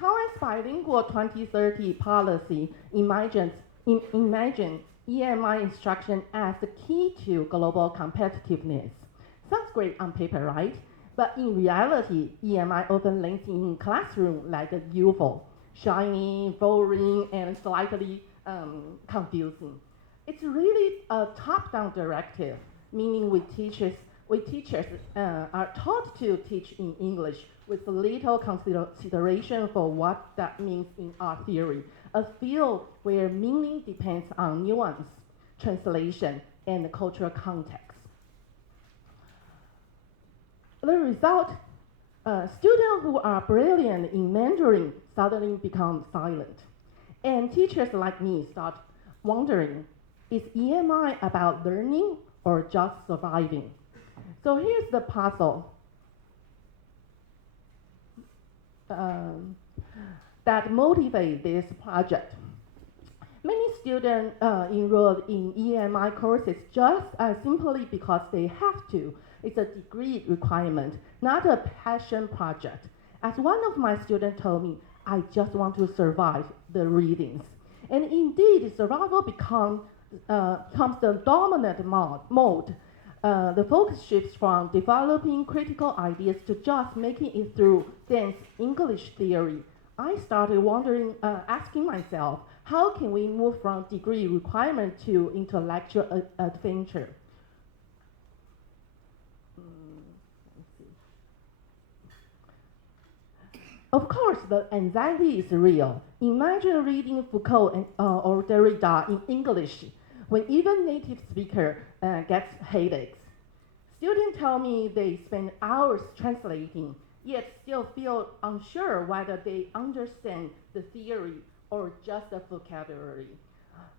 Taiwan's bilingual 2030 policy imagine EMI instruction as the key to global competitiveness. Sounds great on paper, right? But in reality, EMI often lands in classroom like a UFO, shiny, boring, and slightly confusing. It's really a top-down directive, meaning we teachers are taught to teach in English with little consideration for what that means in art theory, a field where meaning depends on nuance, translation, and cultural context. The result, students who are brilliant in Mandarin suddenly become silent. And teachers like me start wondering, is EMI about learning or just surviving? So here's the puzzle that motivate this project. Many students enrolled in EMI courses just simply because they have to. It's a degree requirement, not a passion project. As one of my students told me, I just want to survive the readings. And indeed, survival becomes the dominant mode. The focus shifts from developing critical ideas to just making it through dense English theory. I started wondering, asking myself, how can we move from degree requirement to intellectual adventure? Of course, the anxiety is real. Imagine reading Foucault or Derrida in English when even native speaker gets headaches. Students tell me they spend hours translating, yet still feel unsure whether they understand the theory or just the vocabulary.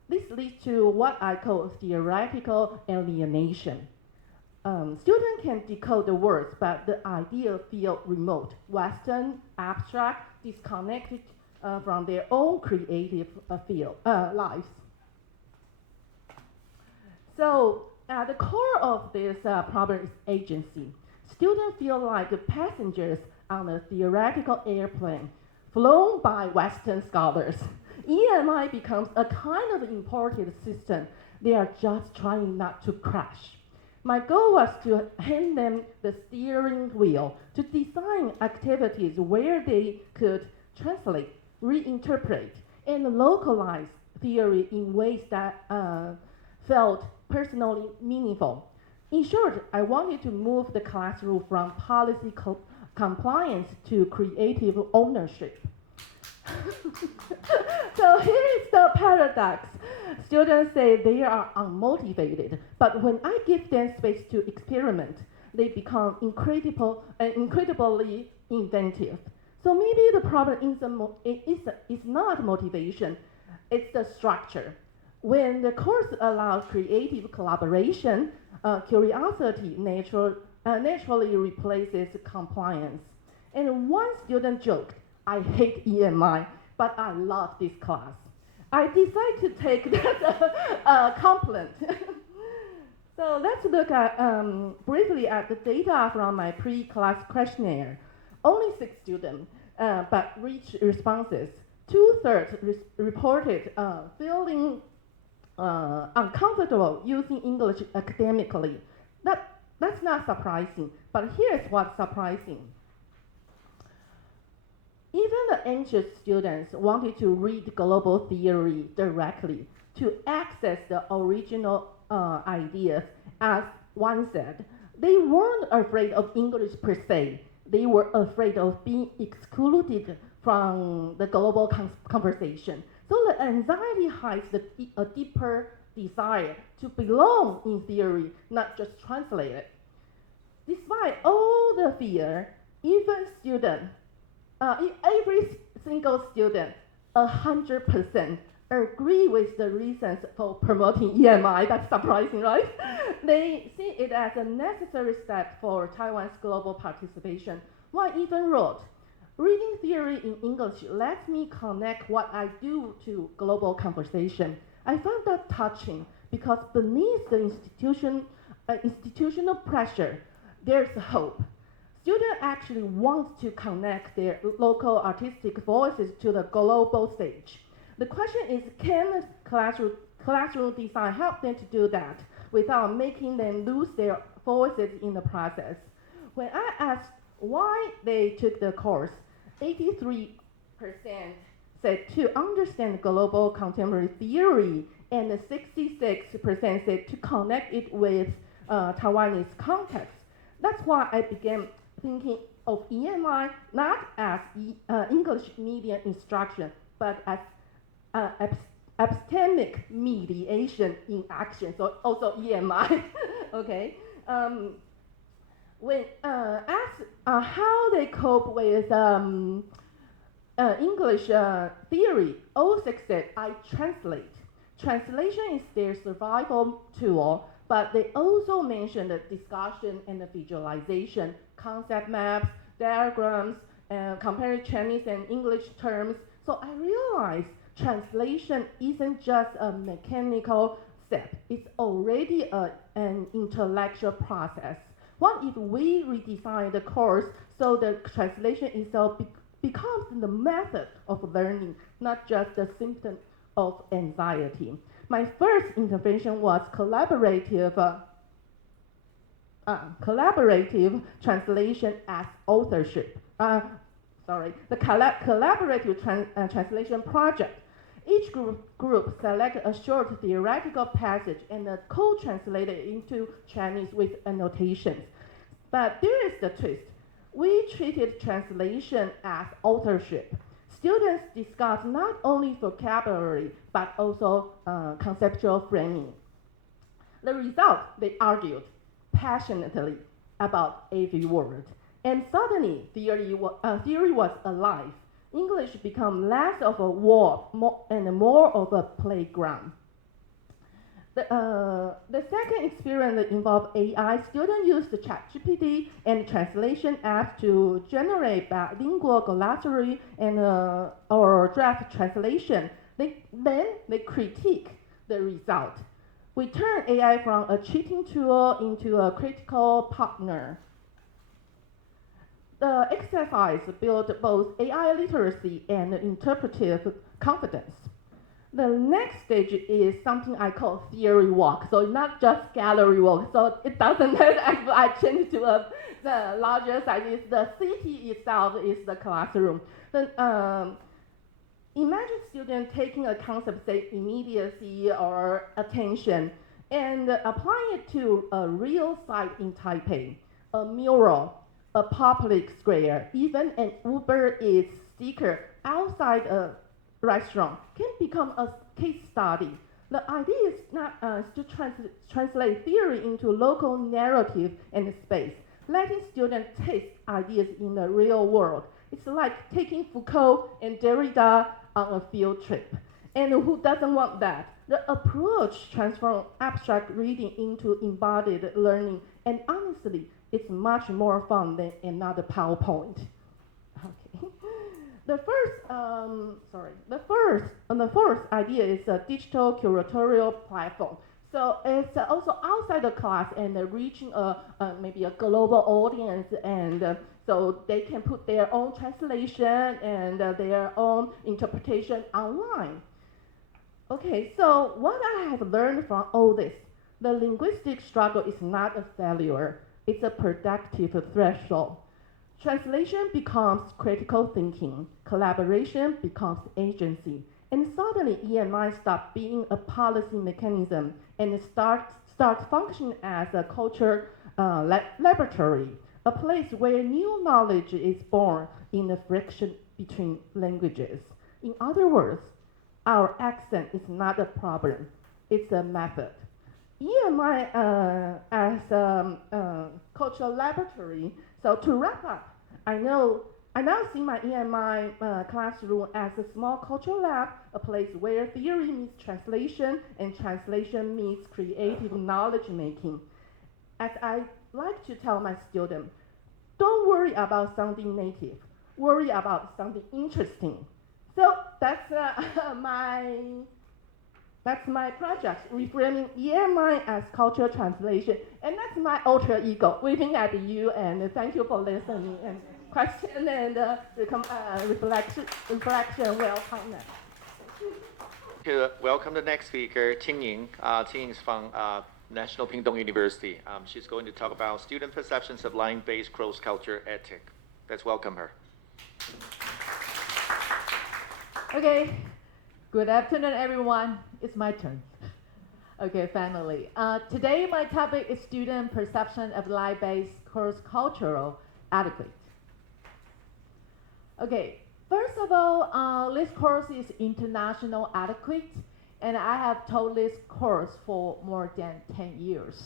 This leads to what I call theoretical alienation. Students can decode the words, but the idea feels remote, Western, abstract, disconnected from their own creative lives. So at the core of this problem is agency. Students feel like passengers on a theoretical airplane flown by Western scholars. EMI becomes a kind of imported system. They are just trying not to crash. My goal was to hand them the steering wheel to design activities where they could translate, reinterpret, and localize theory in ways that felt personally meaningful. In short, I wanted to move the classroom from policy compliance to creative ownership. So here is the paradox. Students say they are unmotivated, but when I give them space to experiment, they become incredibly inventive. So maybe the problem is not motivation, it's the structure. When the course allows creative collaboration, curiosity naturally replaces compliance. And one student joked, I hate EMI, but I love this class. I decided to take that compliment. So let's look at briefly at the data from my pre-class questionnaire. Only 6 students, but rich responses. 2/3 reported feeling uncomfortable using English academically. That's not surprising, but here's what's surprising. Even the anxious students wanted to read global theory directly to access the original ideas. As one said, they weren't afraid of English per se. They were afraid of being excluded from the global conversation. So the anxiety hides a deeper desire to belong in theory, not just translate it. Despite all the fear, every single student, 100%, agree with the reasons for promoting EMI. That's surprising, right? They see it as a necessary step for Taiwan's global participation. One even wrote, reading theory in English lets me connect what I do to global conversation. I found that touching because beneath the institutional pressure, there's hope. Students actually want to connect their local artistic voices to the global stage. The question is, can classroom design help them to do that without making them lose their voices in the process? When I asked why they took the course, 83% said to understand global contemporary theory, and 66% said to connect it with Taiwanese context. That's why I began thinking of EMI not as English medium instruction, but as epistemic mediation in action, so also EMI. Okay. When asked how they cope with English theory, all six said, I translate. Translation is their survival tool, but they also mentioned the discussion and the visualization, concept maps, diagrams, comparing Chinese and English terms. So I realized translation isn't just a mechanical step, it's already an intellectual process. What if we redesign the course so the translation itself becomes the method of learning, not just the symptom of anxiety? My first intervention was collaborative translation as authorship. The collaborative translation project. Each group selected a short theoretical passage and co-translate it into Chinese with annotations. But there is the twist. We treated translation as authorship. Students discussed not only vocabulary, but also conceptual framing. The result, they argued passionately about every word. And suddenly, theory was alive. English became less of a war and more of a playground. The second experiment involved AI. Students used the ChatGPT and translation apps to generate bilingual glossary and or draft translation. Then they critique the result. We turn AI from a cheating tool into a critical partner. The exercise built both AI literacy and interpretive confidence. The next stage is something I call theory walk. So not just gallery walk. So it doesn't matter if I change to the larger size. The city itself is the classroom. Then imagine students taking a concept, say immediacy or attention, and applying it to a real site in Taipei, a mural, a public square, even an Uber Eats sticker outside a restaurant can become a case study. The idea is not to translate theory into local narrative and space, letting students taste ideas in the real world. It's like taking Foucault and Derrida on a field trip. And who doesn't want that? The approach transforms abstract reading into embodied learning, and honestly, it's much more fun than another PowerPoint. Okay. The first idea is a digital curatorial platform. So it's also outside the class and reaching maybe a global audience, and so they can put their own translation and their own interpretation online. Okay, so what I have learned from all this, the linguistic struggle is not a failure, it's a productive threshold. Translation becomes critical thinking, collaboration becomes agency, and suddenly EMI stops being a policy mechanism and starts functioning as a culture laboratory, a place where new knowledge is born in the friction between languages. In other words, our accent is not a problem, it's a method. EMI as a cultural laboratory. So to wrap up, I now see my EMI classroom as a small cultural lab, a place where theory meets translation and translation meets creative knowledge making. As I like to tell my students, don't worry about sounding native, worry about sounding interesting. So that's my That's my project, reframing EMI as cultural translation. And that's my alter ego, waving at you, and thank you for listening. And question and reflection will come next. Welcome the next speaker, Qingying. Qingying is from National Pingtung University. She's going to talk about student perceptions of line-based cross-culture ethic. Let's welcome her. Okay, good afternoon, everyone. It's my turn. Okay, finally. Today, my topic is student perception of line-based cross-cultural etiquette. Okay, first of all, this course is international etiquette, and I have taught this course for more than 10 years.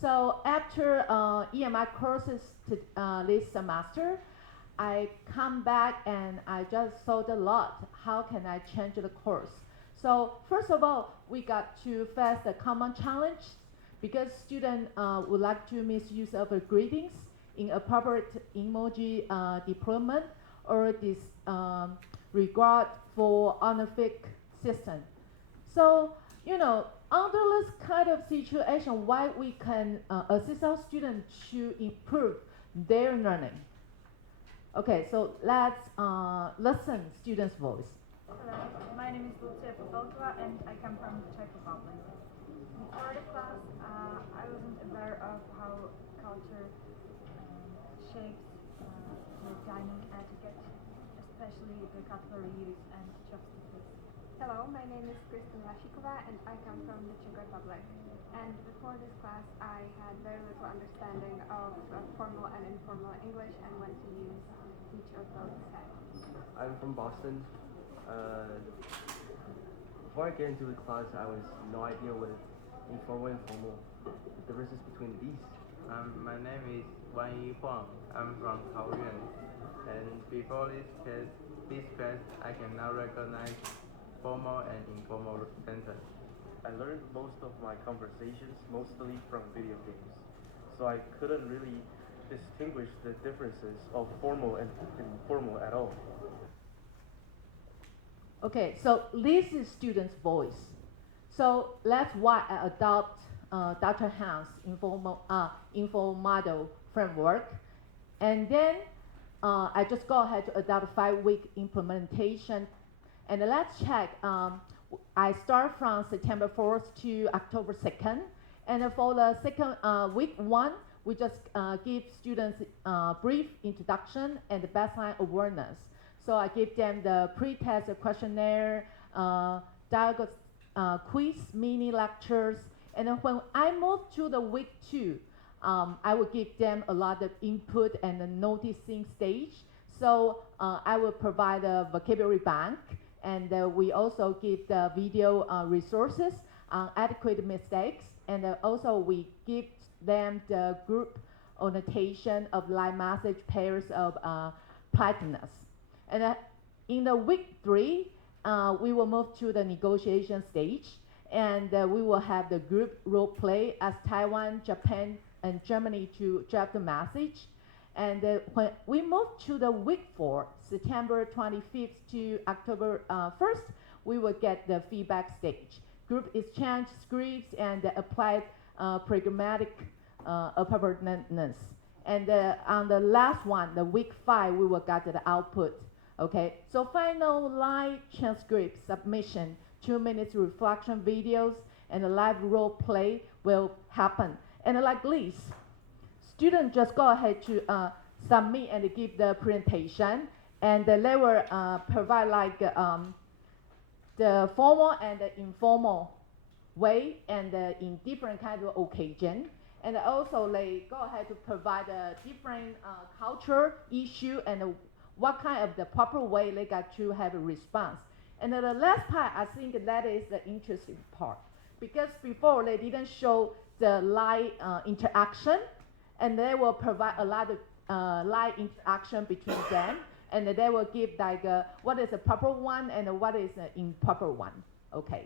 So after EMI courses this semester, I come back and I just thought a lot, how can I change the course? So first of all, we got to face the common challenge because students would like to misuse of greetings, inappropriate emoji deployment, or disregard for honorific system. So, under this kind of situation, why we can assist our students to improve their learning. Okay, so let's listen students' voice. Hello, my name is Lucia Popelkova and I come from the Czech Republic. Before the class, I wasn't aware of how culture shapes the dining etiquette, especially the cutlery use and chopsticks. Hello, my name is Kristin Lašíková and I come from the Czech Republic. And before this class, I had very little understanding of formal and informal English and when to use each of those sets. I'm from Boston. Before I get into the class, I was no idea what informal and formal, the differences between these. My name is Wang Yi Huang. I'm from Taoyuan. And before this class, I can now recognize formal and informal sentence. I learned most of my conversations mostly from video games, so I couldn't really distinguish the differences of formal and informal at all. Okay, so this is students' voice. So that's why I adopt Dr. Han's informal model framework. And then I just go ahead to adopt a 5-week implementation. And let's check. I start from September 4th to October 2nd. And for the second week 1, we just give students brief introduction and baseline awareness. So I give them the pre-test questionnaire, dialogue quiz, mini lectures, and then when I move to the week 2, I will give them a lot of input and the noticing stage. So I will provide a vocabulary bank, and we also give the video resources on adequate mistakes, and also we give them the group annotation of line message pairs of politeness. And in the week 3, we will move to the negotiation stage, and we will have the group role play as Taiwan, Japan, and Germany to draft the message. And when we move to the week 4, September 25th to October 1st, we will get the feedback stage. Group exchange scripts and applied pragmatic appropriateness. And on the last one, the week 5, we will get the output. Okay, so final live transcript submission, 2 minutes reflection videos, and a live role play will happen. And like this, students just go ahead to submit and give the presentation, and they will provide like the formal and the informal way, and in different kind of occasion. And also they go ahead to provide a different culture issue and what kind of the proper way they got to have a response. And the last part, I think that is the interesting part, because before they didn't show the live interaction, and they will provide a lot of live interaction between them, and they will give like what is a proper one and what is an improper one. Okay.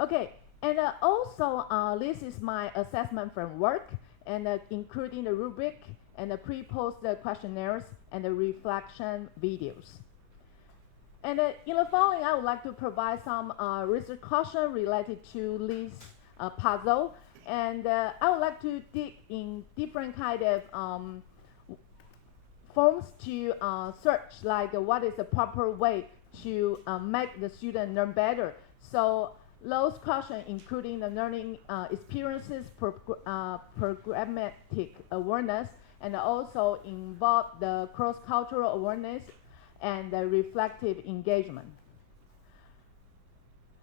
Okay, and also this is my assessment framework, and including the rubric and the pre-post questionnaires and the reflection videos. And in the following, I would like to provide some research caution related to this puzzle. And I would like to dig in different kind of forms to search, like what is the proper way to make the student learn better. So those questions including the learning experiences, programmatic awareness, and also involve the cross-cultural awareness and the reflective engagement.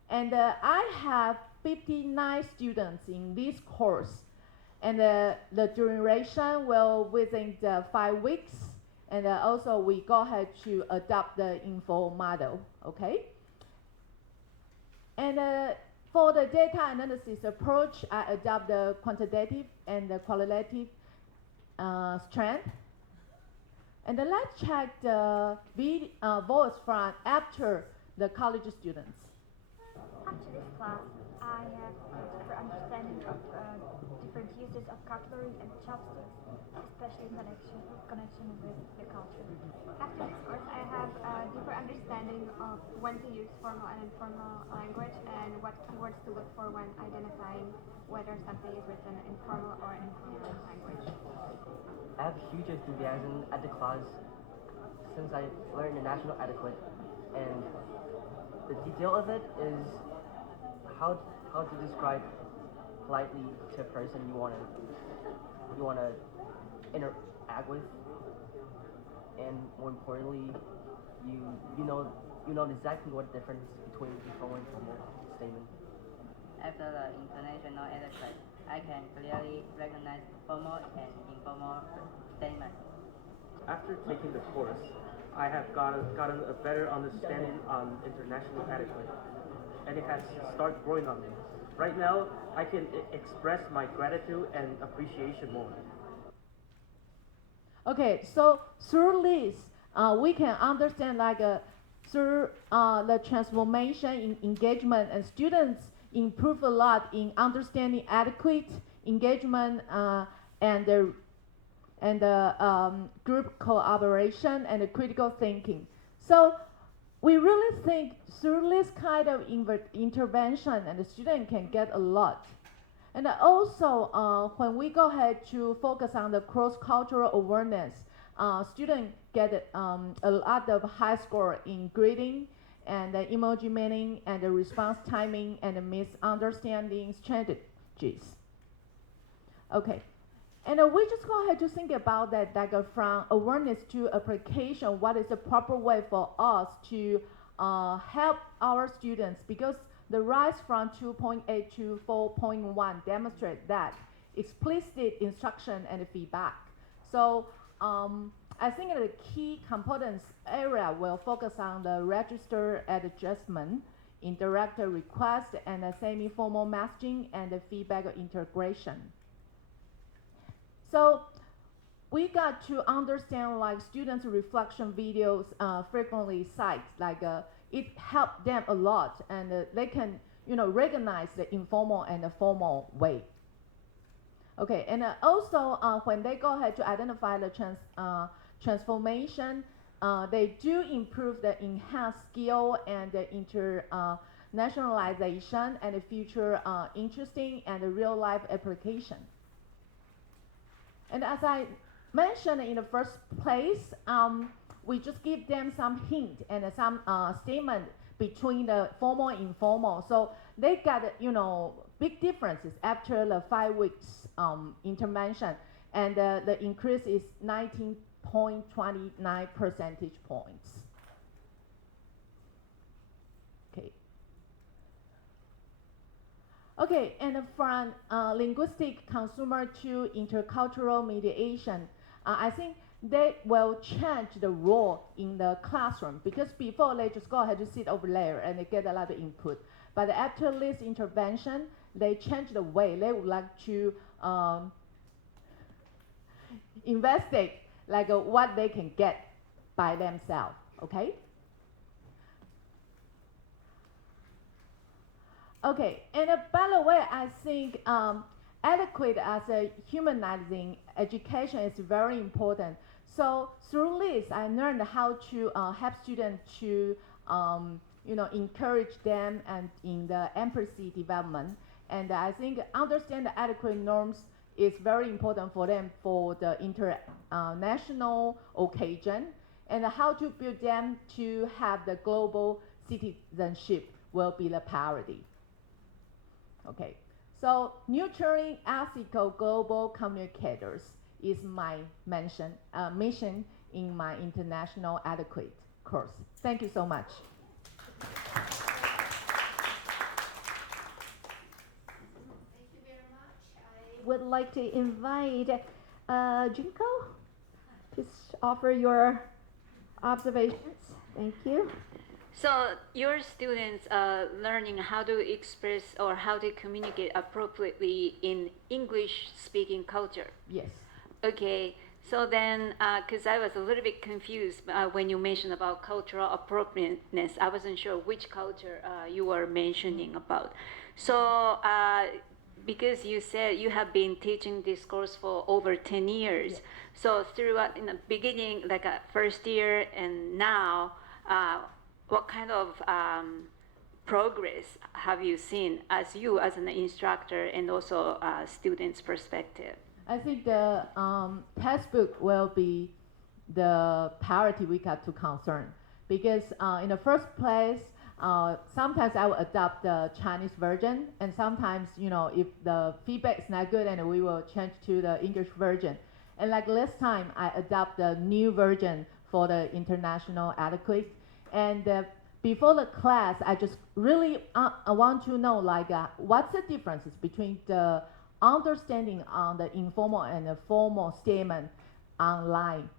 And I have 59 students in this course, and the duration will within the 5 weeks, and also we go ahead to adopt the info model, okay? And for the data analysis approach, I adopt the quantitative and the qualitative strength. And then let's check the voice from after the college students. After this class, I have a deeper understanding of different uses of cutlery and chopsticks, especially in connection with the culture. After this course, I have a deeper understanding of when to use formal and informal language and what keywords to look for when identifying whether something is written in formal or informal language. I have huge enthusiasm at the class since I learned the national etiquette, and the detail of it is how to describe politely to a person you wanna interact with, and more importantly, you know exactly what the difference between informal and formal statement. After the international etiquette, I can clearly recognize formal and informal statements. After taking the course, I have gotten a better understanding on international etiquette, and it has started growing on me. Right now, I can express my gratitude and appreciation more. Okay, so through this, we can understand through the transformation in engagement, and students improve a lot in understanding adequate engagement and group collaboration and critical thinking. So we really think through this kind of intervention, and the student can get a lot. And also, when we go ahead to focus on the cross-cultural awareness, students get a lot of high score in grading and emoji meaning and response timing and misunderstanding strategies. Okay, and we just go ahead to think about that, like from awareness to application, what is the proper way for us to help our students, because the rise from 2.8 to 4.1 demonstrate that explicit instruction and feedback. So I think the key components area will focus on the register adjustment, indirect request, and semi-formal messaging and the feedback integration. So we got to understand like students' reflection videos frequently cites, like it helped them a lot, and they can recognize the informal and the formal way. Okay, and also when they go ahead to identify the transformation, they do improve the enhanced skill and the internationalization and the future interesting and real life application. And as I mentioned in the first place, we just give them some hint and some statement between the formal and informal. So they got big differences after the 5 weeks intervention, and the increase is 19.29 percentage points. Okay. Okay, and from linguistic consumer to intercultural mediation, I think they will change the role in the classroom, because before they just go ahead to sit over there and they get a lot of input. But after this intervention, they change the way they would like to investigate like what they can get by themselves, okay? Okay, and by the way, I think adequate as a humanizing education is very important. So through this, I learned how to help students to encourage them and in the empathy development. And I think understand the adequate norms is very important for them for the international occasion, and how to build them to have the global citizenship will be the priority. Okay, so nurturing ethical global communicators is my mission in my international adequate course. Thank you so much. Would like to invite Junko to offer your observations. Thank you. So your students are learning how to express or how to communicate appropriately in English-speaking culture. Yes. Okay. So then, because I was a little bit confused when you mentioned about cultural appropriateness, I wasn't sure which culture you were mentioning about. So because you said you have been teaching this course for over 10 years, yes. So throughout in the beginning, like first year and now, what kind of progress have you seen as you as an instructor and also students' perspective? I think the textbook will be the priority we got to concern, because in the first place, sometimes I will adopt the Chinese version, and sometimes, if the feedback is not good, and we will change to the English version. And like last time, I adopt the new version for the international adequate. And before the class, I just really I want to know what's the differences between the understanding on the informal and the formal statement online.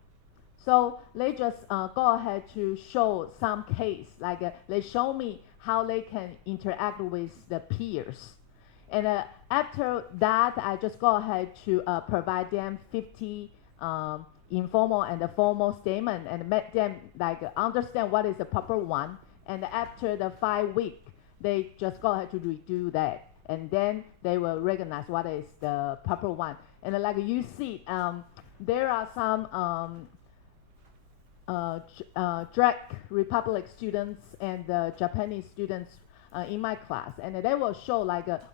So they just go ahead to show some case, they show me how they can interact with the peers. And after that, I just go ahead to provide them 50 informal and the formal statement and make them understand what is the proper one. And after the 5 weeks, they just go ahead to redo that. And then they will recognize what is the proper one. And like you see, there are some Czech Republic students and Japanese students in my class, and they will show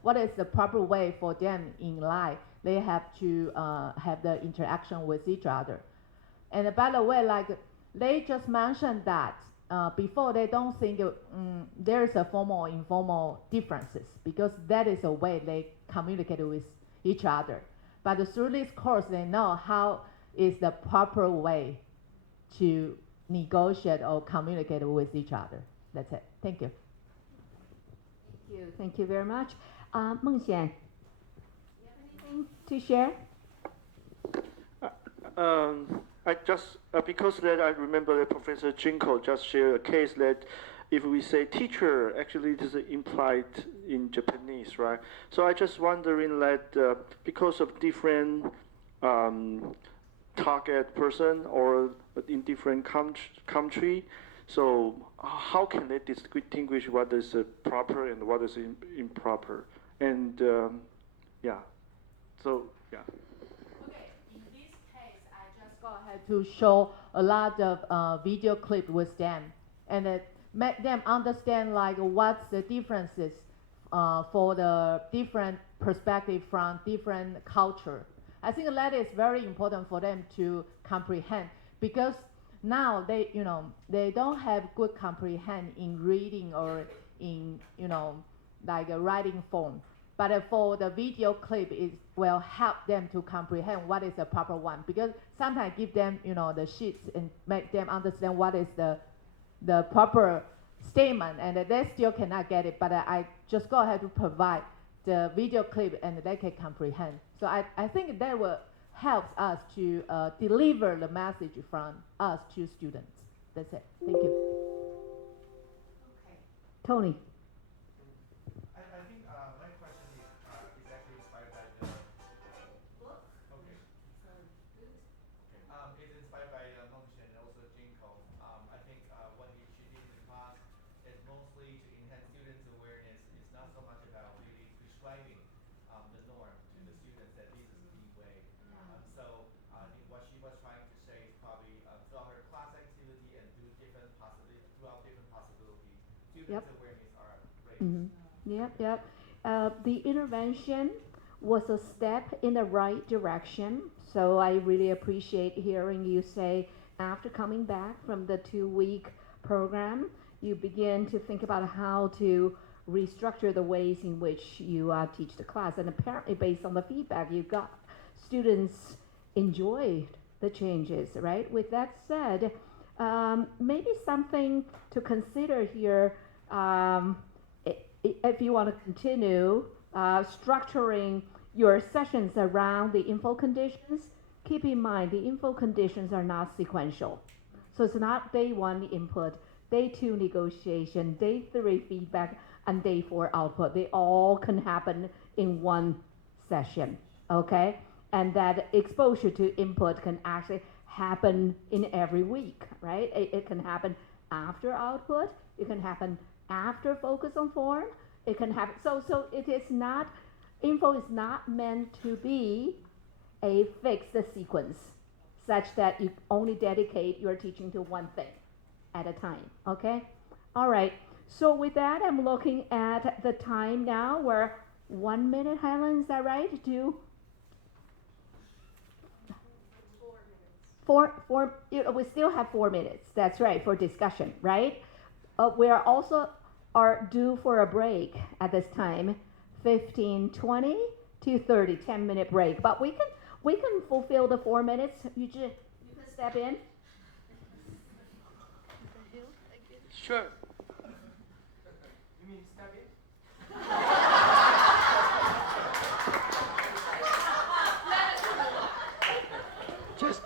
what is the proper way for them in life. They have to have the interaction with each other. And by the way, they just mentioned that before they don't think there is a formal or informal differences, because that is a way they communicate with each other. But through this course, they know how is the proper way to negotiate or communicate with each other. That's it. Thank you. Thank you. Thank you very much. Meng Xian, you have anything to share? I just, because that I remember that Professor Jinko just shared a case that if we say teacher, actually it is implied in Japanese, right? So I just wondering that because of different target person or in different country, so how can they distinguish what is proper and what is improper? And yeah, so yeah. Go ahead to show a lot of video clip with them and make them understand what's the differences for the different perspective from different culture. I think that is very important for them to comprehend, because now they don't have good comprehend in reading or in a writing form. But for the video clip, it will help them to comprehend what is the proper one. Because sometimes give them, the sheets and make them understand what is the proper statement, and they still cannot get it. But I just go ahead to provide the video clip, and they can comprehend. So I think that will help us to deliver the message from us to students. That's it. Thank you. Okay. Tony. I think my question is actually inspired by the book. Okay. Good. Okay. It's inspired by Meng Xian and also Jinko. I think what she did in the class is mostly to enhance students' awareness. It's not so much about really prescribing the norm to the students that this is the way. So I think what she was trying to say is probably throughout her class activity and throughout different possibilities, Yep. awareness are raised. Yep, yep. The intervention was a step in the right direction. So I really appreciate hearing you say after coming back from the 2-week program, you begin to think about how to restructure the ways in which you teach the class. And apparently, based on the feedback you got, students enjoyed the changes, right? With that said, maybe something to consider here. If you want to continue structuring your sessions around the info conditions, keep in mind the info conditions are not sequential. So it's not day 1 input, day 2 negotiation, day 3 feedback, and day 4 output. They all can happen in one session, okay? And that exposure to input can actually happen in every week, right? It can happen after output, it can happen after focus on form, it can happen. So it is not, info is not meant to be a fixed sequence such that you only dedicate your teaching to one thing at a time, okay? All right, so with that, I'm looking at the time now. We're 1 minute, Helen, is that right? We still have 4 minutes, that's right, for discussion, right? We are also due for a break at this time, 15, 20 to 30, 10-minute break. But we can fulfill the 4 minutes. You can step in. Sure. You mean step in? just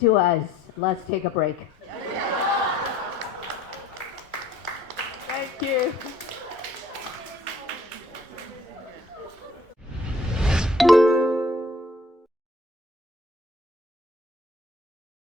to us. Let's take a break. Thank you.